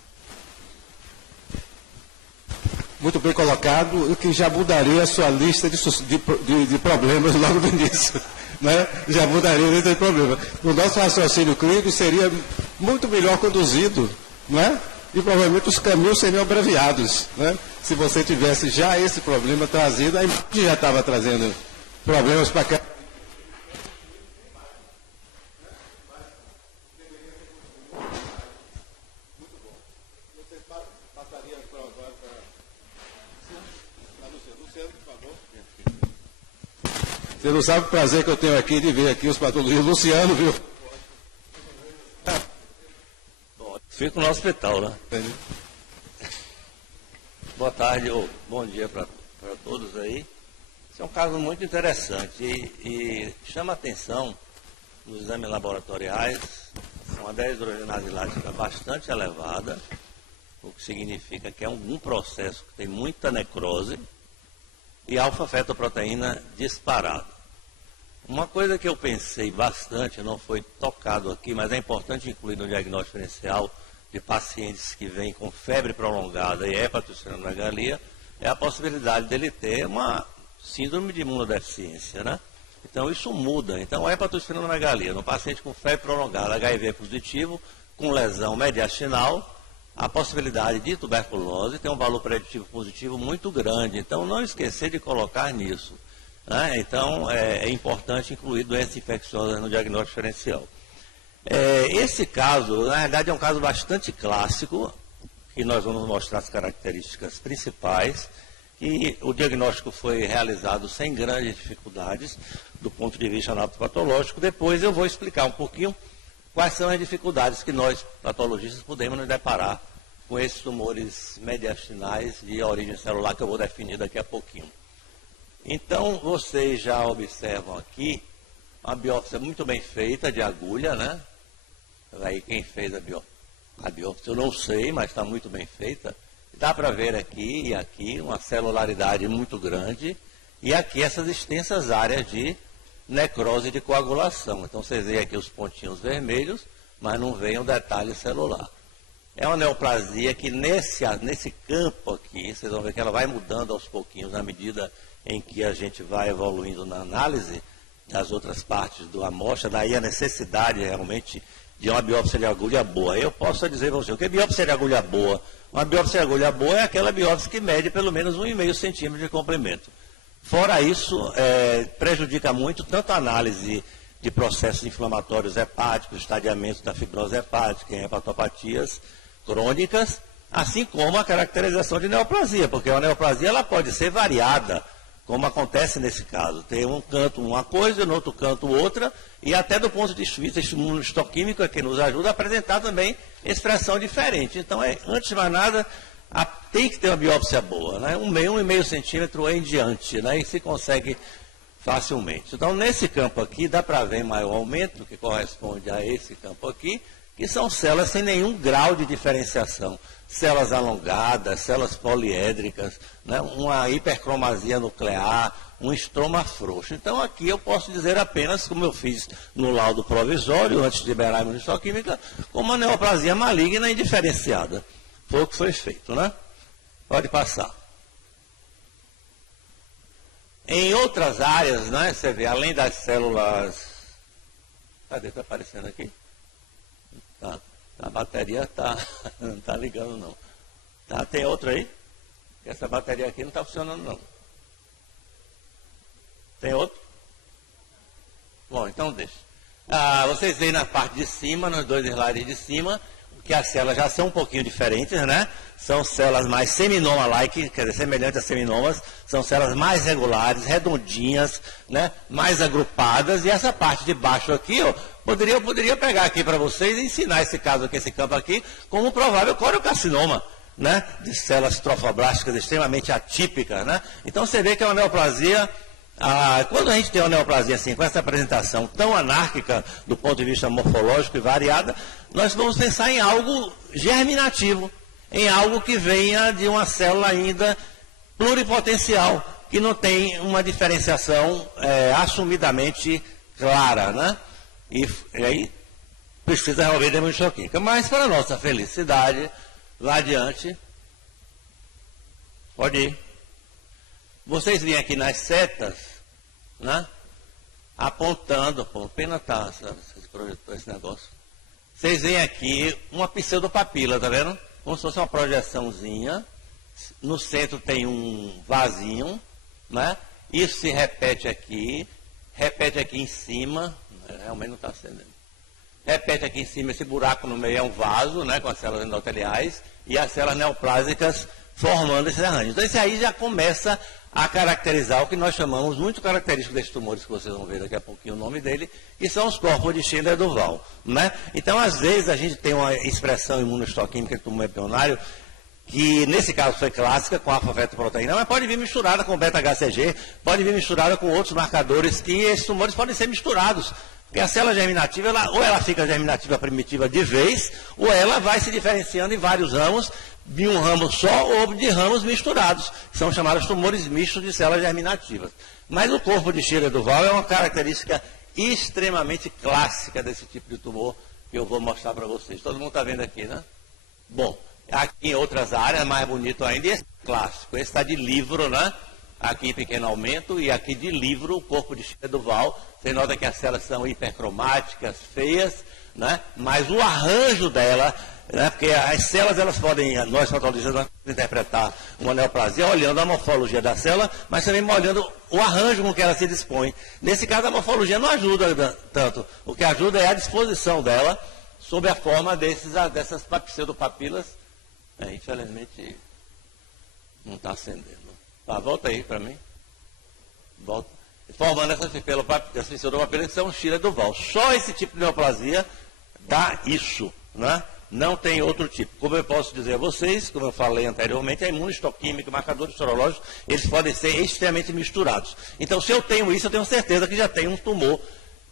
Muito bem colocado, o que já mudaria a sua lista de problemas logo no início. Né? Já mudaria a lista de problemas. O nosso raciocínio clínico seria muito melhor conduzido, né? E provavelmente os caminhos seriam abreviados. Né? Se você tivesse já esse problema trazido, aí já estava trazendo problemas para cá. Você não sabe o prazer que eu tenho aqui de ver aqui os patologistas. Luciano, viu? Fico no hospital, né? Boa tarde ou bom dia para todos aí. Esse é um caso muito interessante e chama a atenção nos exames laboratoriais, uma deshidrogenase lática bastante elevada, o que significa que é um processo que tem muita necrose e alfa-fetoproteína disparada. Uma coisa que eu pensei bastante, não foi tocado aqui, mas é importante incluir no diagnóstico diferencial de pacientes que vêm com febre prolongada e hepatocefalomegalia, é a possibilidade dele ter uma síndrome de imunodeficiência, né? Então isso muda. Então a hepatocefalomegalia, no paciente com febre prolongada, HIV positivo, com lesão mediastinal, a possibilidade de tuberculose tem um valor preditivo positivo muito grande. Então não esquecer de colocar nisso. Né? Então é importante incluir doenças infecciosas no diagnóstico diferencial. Esse caso, na verdade, é um caso bastante clássico, que nós vamos mostrar as características principais, e o diagnóstico foi realizado sem grandes dificuldades, do ponto de vista anatopatológico. Depois eu vou explicar um pouquinho quais são as dificuldades que nós, patologistas, podemos nos deparar com esses tumores mediastinais de origem celular, que eu vou definir daqui a pouquinho. Então, vocês já observam aqui uma biópsia muito bem feita, de agulha, né? Aí quem fez a biópsia eu não sei, mas está muito bem feita. dá para ver aqui e aqui uma celularidade muito grande e aqui essas extensas áreas de necrose de coagulação. Então vocês veem aqui os pontinhos vermelhos, mas não veem o detalhe celular. É uma neoplasia que nesse campo aqui, vocês vão ver que ela vai mudando aos pouquinhos na medida em que a gente vai evoluindo na análise das outras partes da amostra, daí a necessidade realmente de uma biópsia de agulha boa. Eu posso dizer para você, o que é biópsia de agulha boa? Uma biópsia de agulha boa é aquela biópsia que mede pelo menos 1,5 centímetro de comprimento. Fora isso, prejudica muito tanto a análise de processos inflamatórios hepáticos, estadiamento da fibrose hepática, em hepatopatias crônicas, assim como a caracterização de neoplasia, porque a neoplasia ela pode ser variada, como acontece nesse caso. Tem um canto uma coisa, no outro canto outra, e até do ponto de vista imunohistoquímico é que nos ajuda a apresentar também expressão diferente. Então, antes de mais nada, tem que ter uma biópsia boa, né? 1,5 centímetro em diante, né? E se consegue facilmente. Então, nesse campo aqui, dá para ver maior aumento, que corresponde a esse campo aqui, que são células sem nenhum grau de diferenciação. Células alongadas, células poliédricas, né? Uma hipercromasia nuclear, um estroma frouxo. Então, aqui eu posso dizer apenas, como eu fiz no laudo provisório, antes de liberar a imunohistoquímica, como uma neoplasia maligna indiferenciada. Foi o que foi feito, né? Pode passar. Em outras áreas, né, você vê, além das células... Cadê? Está aparecendo aqui? Tá. A bateria não está ligando, não. Tá, tem outra aí? Essa bateria aqui não está funcionando, não. Tem outro? Bom, então deixa. Vocês veem na parte de cima, nos dois slides de cima, que as células já são um pouquinho diferentes, né? São células mais seminoma-like, quer dizer, semelhantes a seminomas, são células mais regulares, redondinhas, né? Mais agrupadas, e essa parte de baixo aqui, ó, eu poderia pegar aqui para vocês e ensinar esse caso aqui, esse campo aqui, como um provável coriocarcinoma, né? De células trofoblásticas extremamente atípicas, né? Então você vê que é uma neoplasia. Quando a gente tem uma neoplasia assim, com essa apresentação tão anárquica do ponto de vista morfológico e variada, nós vamos pensar em algo germinativo, em algo que venha de uma célula ainda pluripotencial, que não tem uma diferenciação assumidamente clara, né? E aí precisa resolver a imunohistoquímica. Mas, para nossa felicidade, lá adiante, pode ir. Vocês vêm aqui nas setas, né? Apontando, pô, pena tá, vocês projetou esse negócio. Vocês veem aqui uma pseudopapila, tá vendo? Como se fosse uma projeçãozinha. No centro tem um vasinho, né? Isso se repete aqui em cima, realmente não está acendendo. Repete aqui em cima, esse buraco no meio é um vaso, né? Com as células endoteliais e as células neoplásicas formando esse arranjo. Então, esse aí já começa a caracterizar o que nós chamamos, muito característico desses tumores, que vocês vão ver daqui a pouquinho o nome dele, que são os corpos de Schindler-Duval, né? Então, às vezes, a gente tem uma expressão imunohistoquímica de tumor embrionário, que nesse caso foi clássica, com alfa-fetoproteína, mas pode vir misturada com beta-HCG, pode vir misturada com outros marcadores, que esses tumores podem ser misturados. Porque a célula germinativa, ou ela fica germinativa primitiva de vez, ou ela vai se diferenciando em vários ramos, de um ramo só ou de ramos misturados, que são chamados tumores mistos de células germinativas. Mas o corpo de Schindler-Duval é uma característica extremamente clássica desse tipo de tumor, que eu vou mostrar para vocês. Todo mundo está vendo aqui, né? Bom, aqui em outras áreas, mais bonito ainda, e esse é clássico, esse está de livro, né? Aqui em pequeno aumento, e aqui de livro, o corpo de Schindler-Duval. Você nota que as células são hipercromáticas, feias, né? Mas o arranjo dela, né? Porque as células, elas podem, nós patologistas, nós podemos interpretar uma neoplasia olhando a morfologia da célula, mas também olhando o arranjo com que ela se dispõe. Nesse caso, a morfologia não ajuda tanto. O que ajuda é a disposição dela sob a forma dessas pseudopapilas. Infelizmente, não está acendendo. Tá, volta aí para mim. Volta. Formando essas pseudopapilas que são Schindler-Duval. Só esse tipo de neoplasia dá isso, né? Não tem outro tipo. Como eu posso dizer a vocês, como eu falei anteriormente, a imunohistoquímica, marcadores sorológicos, eles podem ser extremamente misturados. Então, se eu tenho isso, eu tenho certeza que já tenho um tumor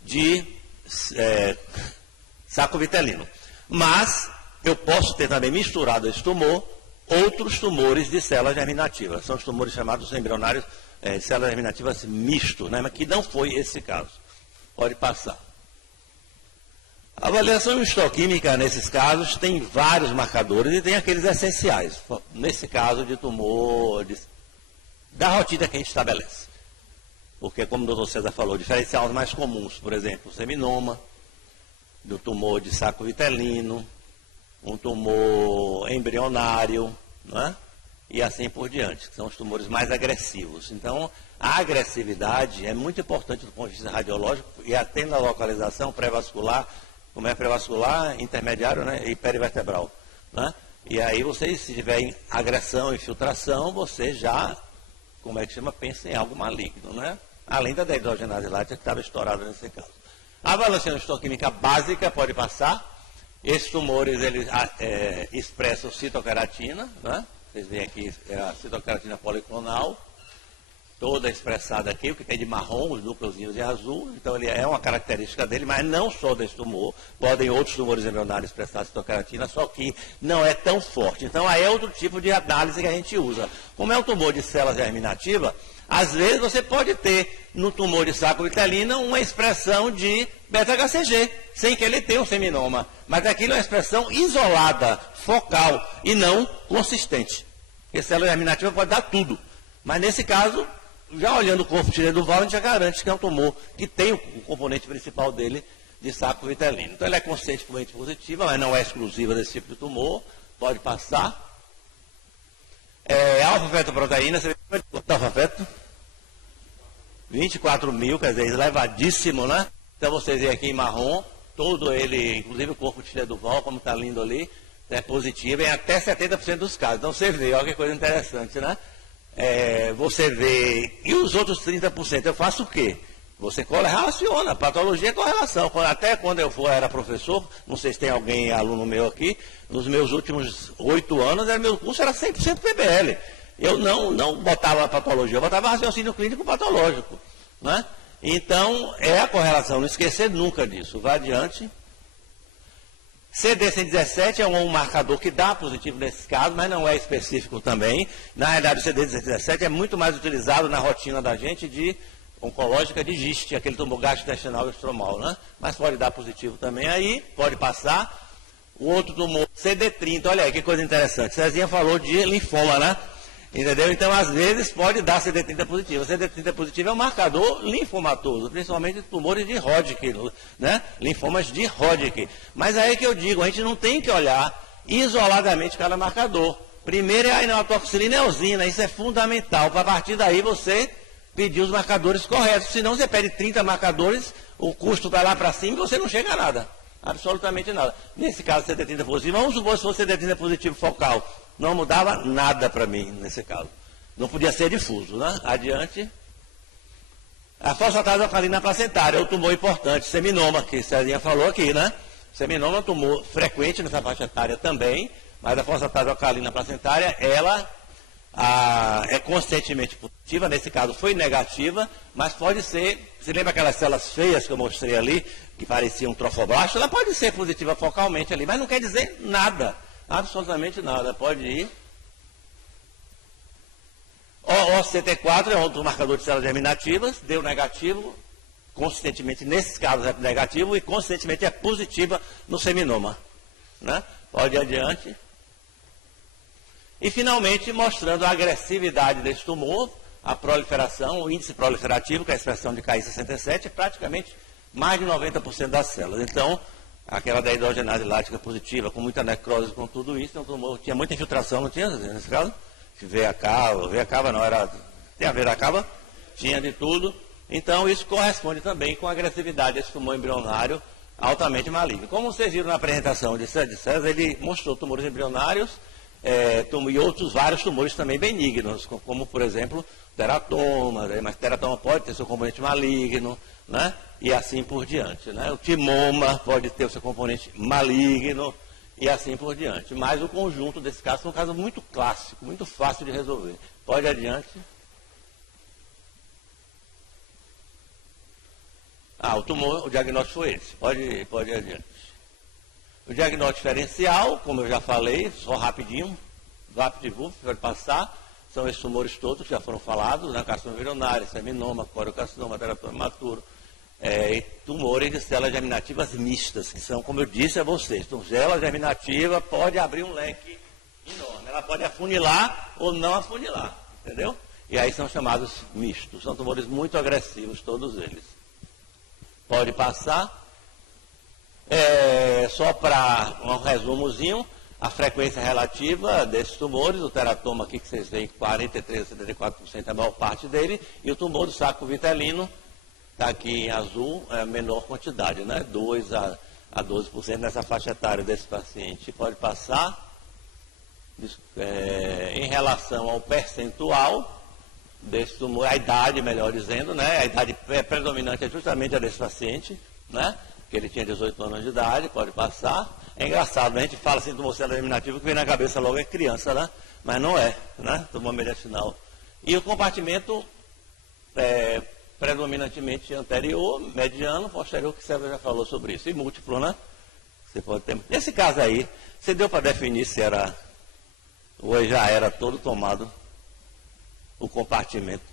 de saco vitelino. Mas eu posso ter também misturado esse tumor outros tumores de células germinativas. São os tumores chamados embrionários de células germinativas mistos, né? Mas que não foi esse caso. Pode passar. A avaliação histoquímica, nesses casos, tem vários marcadores e tem aqueles essenciais. Nesse caso de tumor, da rotina que a gente estabelece. Porque, como o doutor César falou, diferenciar os mais comuns, por exemplo, o seminoma, do tumor de saco vitelino, um tumor embrionário, né? E assim por diante, que são os tumores mais agressivos. Então, a agressividade é muito importante do ponto de vista radiológico e até na localização pré-vascular, como é pré-vascular, intermediário, né? E perivertebral, né? E aí você, se tiver agressão, infiltração, você já, como é que chama, pensa em algo maligno, né? Além da dehidrogenase lática que estava estourada nesse caso. A avaliação histoquímica básica pode passar. Esses tumores, eles expressam citoceratina, né? Vocês veem aqui a citoceratina policlonal, toda expressada aqui, o que tem de marrom, os núcleozinhos de azul. Então, ele é uma característica dele, mas não só desse tumor. Podem outros tumores embrionários expressar citoceratina, só que não é tão forte. Então, aí é outro tipo de análise que a gente usa. Como é um tumor de células germinativas, às vezes você pode ter no tumor de saco vitelino uma expressão de beta-HCG, sem que ele tenha um seminoma. Mas aquilo é uma expressão isolada, focal e não consistente. Porque célula germinativa pode dar tudo. Mas nesse caso, já olhando o corpo tireoidal, a gente já garante que é um tumor que tem o componente principal dele de saco vitelino. Então ele é consistentemente positiva, mas não é exclusiva desse tipo de tumor. Pode passar. Alfa-fetoproteína, você vê quanto alfa-feto? 24 mil, quer dizer, elevadíssimo, né? Então vocês veem aqui em marrom, todo ele, inclusive o corpo tireoidal, como está lindo ali, é positivo em até 70% dos casos. Então você vê, olha que coisa interessante, né? Você vê, e os outros 30%, eu faço o quê? Você relaciona, patologia é correlação. Até quando eu era professor, não sei se tem alguém, aluno meu aqui, nos meus últimos 8 anos, meu curso era 100% PBL. Eu não botava patologia, eu botava raciocínio clínico patológico, né? Então, é a correlação, não esquecer nunca disso. Vai adiante. CD117 é um marcador que dá positivo nesses casos, mas não é específico também. Na realidade, o CD117 é muito mais utilizado na rotina da gente de oncológica de GIST, aquele tumor gastrointestinal estromal, né? Mas pode dar positivo também aí, pode passar. O outro tumor, CD30, olha aí que coisa interessante. Cezinha falou de linfoma, né? Entendeu? Então, às vezes, pode dar CD30 positivo. CD30 positivo é um marcador linfomatoso, principalmente tumores de Hodgkin, né? Linfomas de Hodgkin. Mas aí que eu digo, a gente não tem que olhar isoladamente cada marcador. Primeiro é a inotoxilina e a eosina, isso é fundamental. Para partir daí você pedir os marcadores corretos. Senão você pede 30 marcadores, o custo vai lá para cima e você não chega a nada. Absolutamente nada. Nesse caso, CD30 positivo, vamos supor se fosse CD30 positivo focal. Não mudava nada para mim, nesse caso. Não podia ser difuso, né? Adiante. A fosfatase alcalina placentária é um tumor importante, seminoma, que Cezinha falou aqui, né? Seminoma é um tumor frequente nessa faixa etária também, mas a fosfatase alcalina placentária, ela é constantemente positiva, nesse caso foi negativa, mas pode ser, você lembra aquelas células feias que eu mostrei ali, que pareciam trofoblastos? Ela pode ser positiva focalmente ali, mas não quer dizer nada. Absolutamente nada, pode ir. O CT4 é outro marcador de células germinativas, deu negativo, consistentemente, nesses casos é negativo, e consistentemente é positiva no seminoma. Né? Pode ir adiante. E, finalmente, mostrando a agressividade desse tumor, a proliferação, o índice proliferativo, que é a expressão de KI67, é praticamente mais de 90% das células. Então, aquela da hidrogenase lática positiva, com muita necrose, com tudo isso, tinha muita infiltração, não tinha, nesse caso? Veia-cava não, tem a veia-cava, tinha de tudo. Então, isso corresponde também com a agressividade desse tumor embrionário altamente maligno. Como vocês viram na apresentação de César, ele mostrou tumores embrionários e outros vários tumores também benignos, como, por exemplo, teratoma, mas teratoma pode ter seu componente maligno, né? E assim por diante. Né? O timoma pode ter o seu componente maligno e assim por diante. Mas o conjunto desse caso é um caso muito clássico, muito fácil de resolver. Pode ir adiante. O tumor, o diagnóstico foi esse. Pode ir adiante. O diagnóstico diferencial, como eu já falei, só rapidinho, VAP-VUP, pode passar, são esses tumores todos que já foram falados, né? Carcinoma vironário, seminoma, coriocarcinoma, teratoma imaturo, e tumores de células germinativas mistas, que são, como eu disse a vocês, então, célula germinativa pode abrir um leque enorme, ela pode afunilar ou não afunilar, entendeu? E aí são chamados mistos, são tumores muito agressivos, todos eles. Pode passar. Só para um resumozinho, a frequência relativa desses tumores, o teratoma aqui que vocês veem, 43% a 74% é a maior parte dele, e o tumor do saco vitelino, está aqui em azul, é a menor quantidade, né? 2 a 12% nessa faixa etária desse paciente. Pode passar. Em relação ao percentual desse tumor, a idade, melhor dizendo, né? A idade predominante é justamente a desse paciente, né? Que ele tinha 18 anos de idade, pode passar. É engraçado, né? A gente fala assim, tumor célula germinativa, que vem na cabeça logo é criança, né? Mas não é, né? Tumor mediastinal. E o compartimento predominantemente anterior, mediano, posterior, que você já falou sobre isso. E múltiplo, né? Você pode ter. Nesse caso aí, você deu para definir se era, ou já era todo tomado o compartimento?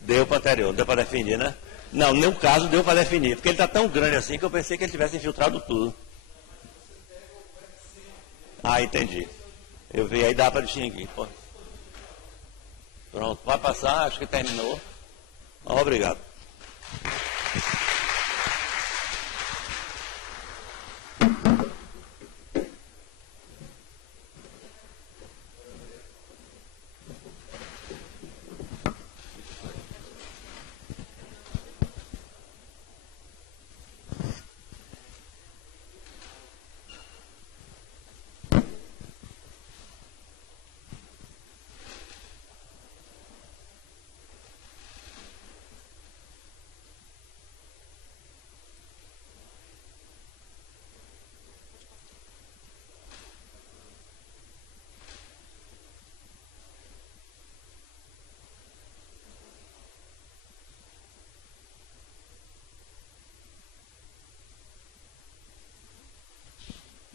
Deu para anterior, deu para definir, né? Não, no meu caso deu para definir, porque ele está tão grande assim que eu pensei que ele tivesse infiltrado tudo. Ah, entendi. Eu vi, aí dá para distinguir. Pô. Pronto, vai passar, acho que terminou. Obrigado.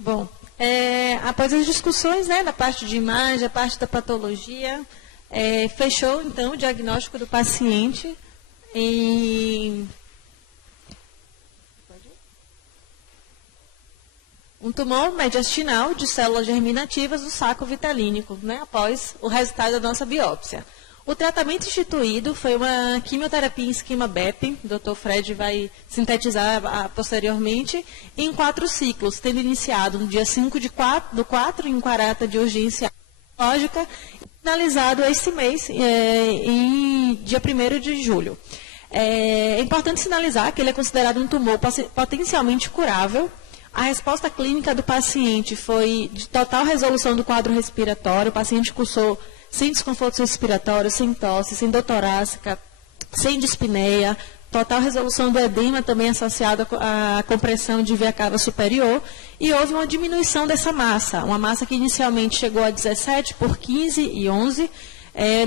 Bom, após as discussões, né, da parte de imagem, a parte da patologia, fechou, então, o diagnóstico do paciente em um tumor mediastinal de células germinativas do saco vitelínico, né, após o resultado da nossa biópsia. O tratamento instituído foi uma quimioterapia em esquema BEP, o Dr. Fred vai sintetizar posteriormente, em 4 ciclos, tendo iniciado no dia 5 do 4 em quarata de urgência oncológica, e finalizado este mês, em dia 1º de julho. É importante sinalizar que ele é considerado um tumor potencialmente curável. A resposta clínica do paciente foi de total resolução do quadro respiratório, o paciente cursou sem desconforto respiratório, sem tosse, sem dor torácica, sem dispneia, total resolução do edema também associado à compressão de veia cava superior, e houve uma diminuição dessa massa, uma massa que inicialmente chegou a 17 por 15 e 11,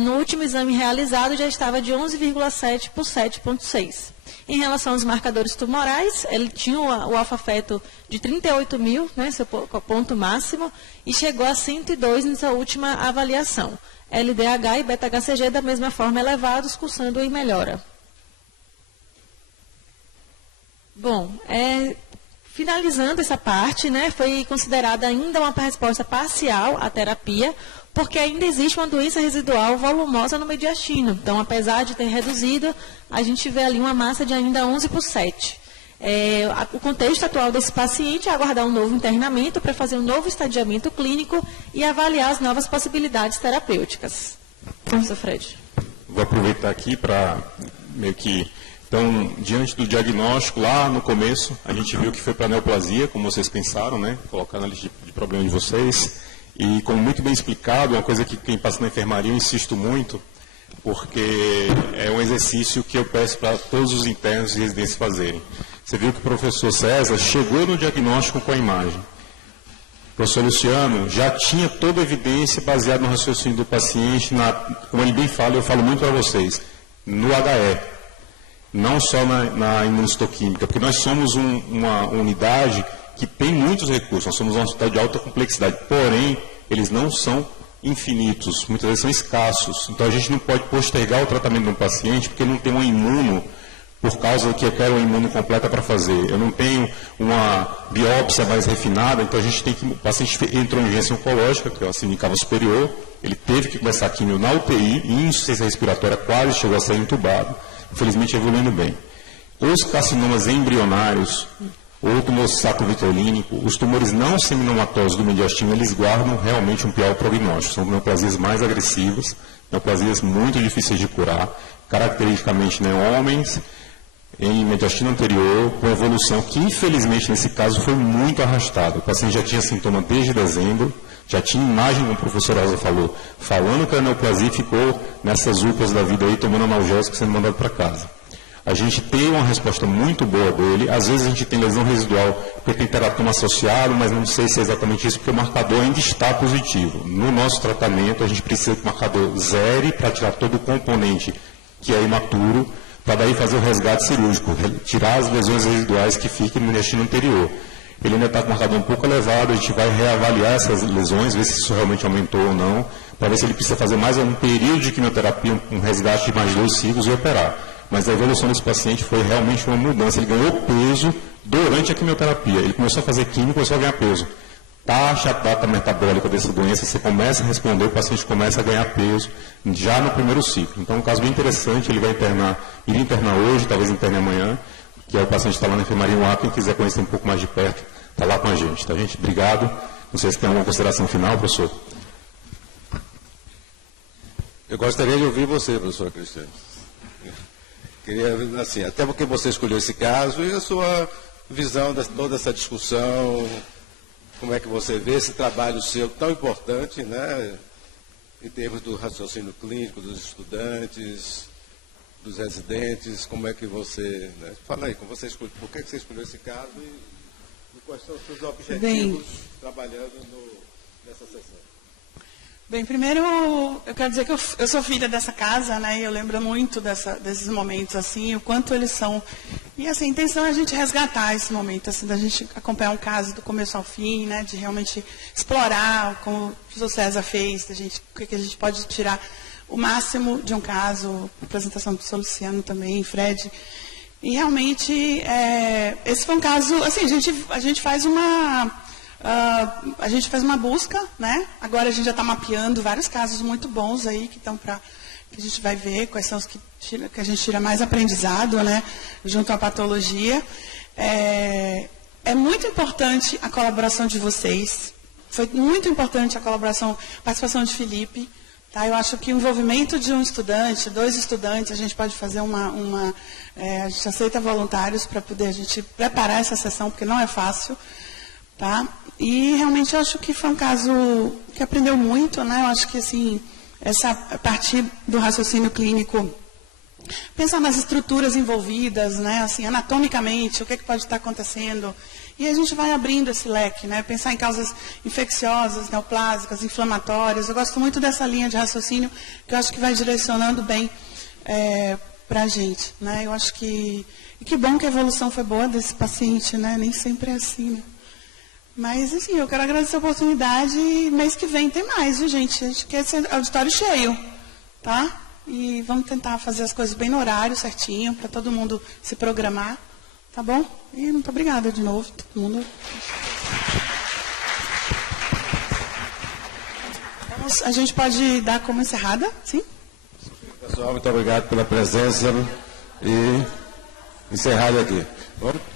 no último exame realizado já estava de 11,7 por 7,6. Em relação aos marcadores tumorais, ele tinha o alfa-feto de 38.000, né, seu ponto máximo, e chegou a 102 nessa última avaliação. LDH e beta-HCG da mesma forma elevados, cursando em melhora. Bom, finalizando essa parte, né, foi considerada ainda uma resposta parcial à terapia, porque ainda existe uma doença residual volumosa no mediastino. Então, apesar de ter reduzido, a gente vê ali uma massa de ainda 11 por 7. O contexto atual desse paciente é aguardar um novo internamento para fazer um novo estadiamento clínico e avaliar as novas possibilidades terapêuticas. Professor Fred. Vou aproveitar aqui para meio que... Então, diante do diagnóstico, lá no começo, a gente viu que foi para neoplasia, como vocês pensaram, né? Colocar na lista de problemas de vocês. E, como muito bem explicado, é uma coisa que quem passa na enfermaria eu insisto muito, porque é um exercício que eu peço para todos os internos de residência fazerem. Você viu que o professor César chegou no diagnóstico com a imagem. O professor Luciano já tinha toda a evidência baseada no raciocínio do paciente, como ele bem fala, eu falo muito para vocês, no HE, não só na imunistoquímica, porque nós somos uma unidade que tem muitos recursos, nós somos uma unidade de alta complexidade, porém, eles não são infinitos, muitas vezes são escassos. Então a gente não pode postergar o tratamento de um paciente porque não tem um imuno, por causa que eu quero uma imuno completa para fazer. Eu não tenho uma biópsia mais refinada, então a gente tem que... O paciente entrou em urgência oncológica, que é a síndrome cava superior, ele teve que começar a quimio na UTI, e insuficiência respiratória quase chegou a ser entubado. Infelizmente evoluindo bem. Os carcinomas embrionários, ou tumorcistato vitolínico, os tumores não seminomatosos do mediastino, eles guardam realmente um pior prognóstico. São neoplasias mais agressivas, neoplasias muito difíceis de curar, caracteristicamente homens em mediastino anterior, com evolução que, infelizmente, nesse caso, foi muito arrastada. O paciente já tinha sintoma desde dezembro, já tinha imagem, como o professor Rosa falou, falando que a neoplasia ficou nessas UPAs da vida aí, tomando analgésico, sendo mandado para casa. A gente tem uma resposta muito boa dele, às vezes a gente tem lesão residual, porque tem teratoma associado, mas não sei se é exatamente isso, porque o marcador ainda está positivo. No nosso tratamento, a gente precisa que o marcador zere para tirar todo o componente que é imaturo, para daí fazer o resgate cirúrgico, tirar as lesões residuais que ficam no intestino anterior. Ele ainda está com o marcador um pouco elevado, a gente vai reavaliar essas lesões, ver se isso realmente aumentou ou não, para ver se ele precisa fazer mais um período de quimioterapia, um resgate de mais 2 ciclos e operar. Mas a evolução desse paciente foi realmente uma mudança, ele ganhou peso durante a quimioterapia, ele começou a fazer quimio e começou a ganhar peso. Taxa data metabólica dessa doença, você começa a responder, o paciente começa a ganhar peso já no primeiro ciclo. Então, um caso bem interessante, ele vai iria internar hoje, talvez interne amanhã, que é o paciente que está lá na enfermaria UAP, quem quiser conhecer um pouco mais de perto, está lá com a gente. Tá, gente? Obrigado. Não sei se tem alguma consideração final, professor. Eu gostaria de ouvir você, professor Cristiano. Queria, assim, até porque você escolheu esse caso e a sua visão de toda essa discussão, como é que você vê esse trabalho seu tão importante, né, em termos do raciocínio clínico dos estudantes, dos residentes, como é que você... Né, fala aí, como você escolheu, por que você escolheu esse caso e quais são os seus objetivos trabalhando nessa sessão? Bem, primeiro eu quero dizer que eu sou filha dessa casa, né, e eu lembro muito desses momentos, assim, o quanto eles são... E, assim, a intenção é a gente resgatar esse momento, assim, da gente acompanhar um caso do começo ao fim, né, de realmente explorar, como o professor César fez, o que a gente pode tirar o máximo de um caso, a apresentação do professor Luciano também, Fred. E, realmente, esse foi um caso... Assim, a gente faz uma... a gente faz uma busca, né? Agora a gente já está mapeando vários casos muito bons aí que estão para que a gente vai ver quais são os que a gente tira mais aprendizado, né? Junto à patologia. É muito importante a colaboração de vocês. Foi muito importante a participação de Felipe. Tá? Eu acho que o envolvimento de um estudante, 2 estudantes, a gente pode fazer a gente aceita voluntários para poder a gente preparar essa sessão, porque não é fácil. Tá? E realmente eu acho que foi um caso que aprendeu muito, né? Eu acho que assim, a partir do raciocínio clínico, pensar nas estruturas envolvidas, né? Assim, anatomicamente, o que pode estar acontecendo. E a gente vai abrindo esse leque, né? Pensar em causas infecciosas, neoplásicas, inflamatórias. Eu gosto muito dessa linha de raciocínio, que eu acho que vai direcionando bem para a gente, né? Eu acho que... E que bom que a evolução foi boa desse paciente, né? Nem sempre é assim, né? Mas, assim, eu quero agradecer a oportunidade e mês que vem tem mais, viu, gente? A gente quer esse auditório cheio, tá? E vamos tentar fazer as coisas bem no horário, certinho, para todo mundo se programar, tá bom? E muito obrigada de novo, todo mundo. A gente pode dar como encerrada, sim? Pessoal, muito obrigado pela presença e encerrado aqui. Vamos?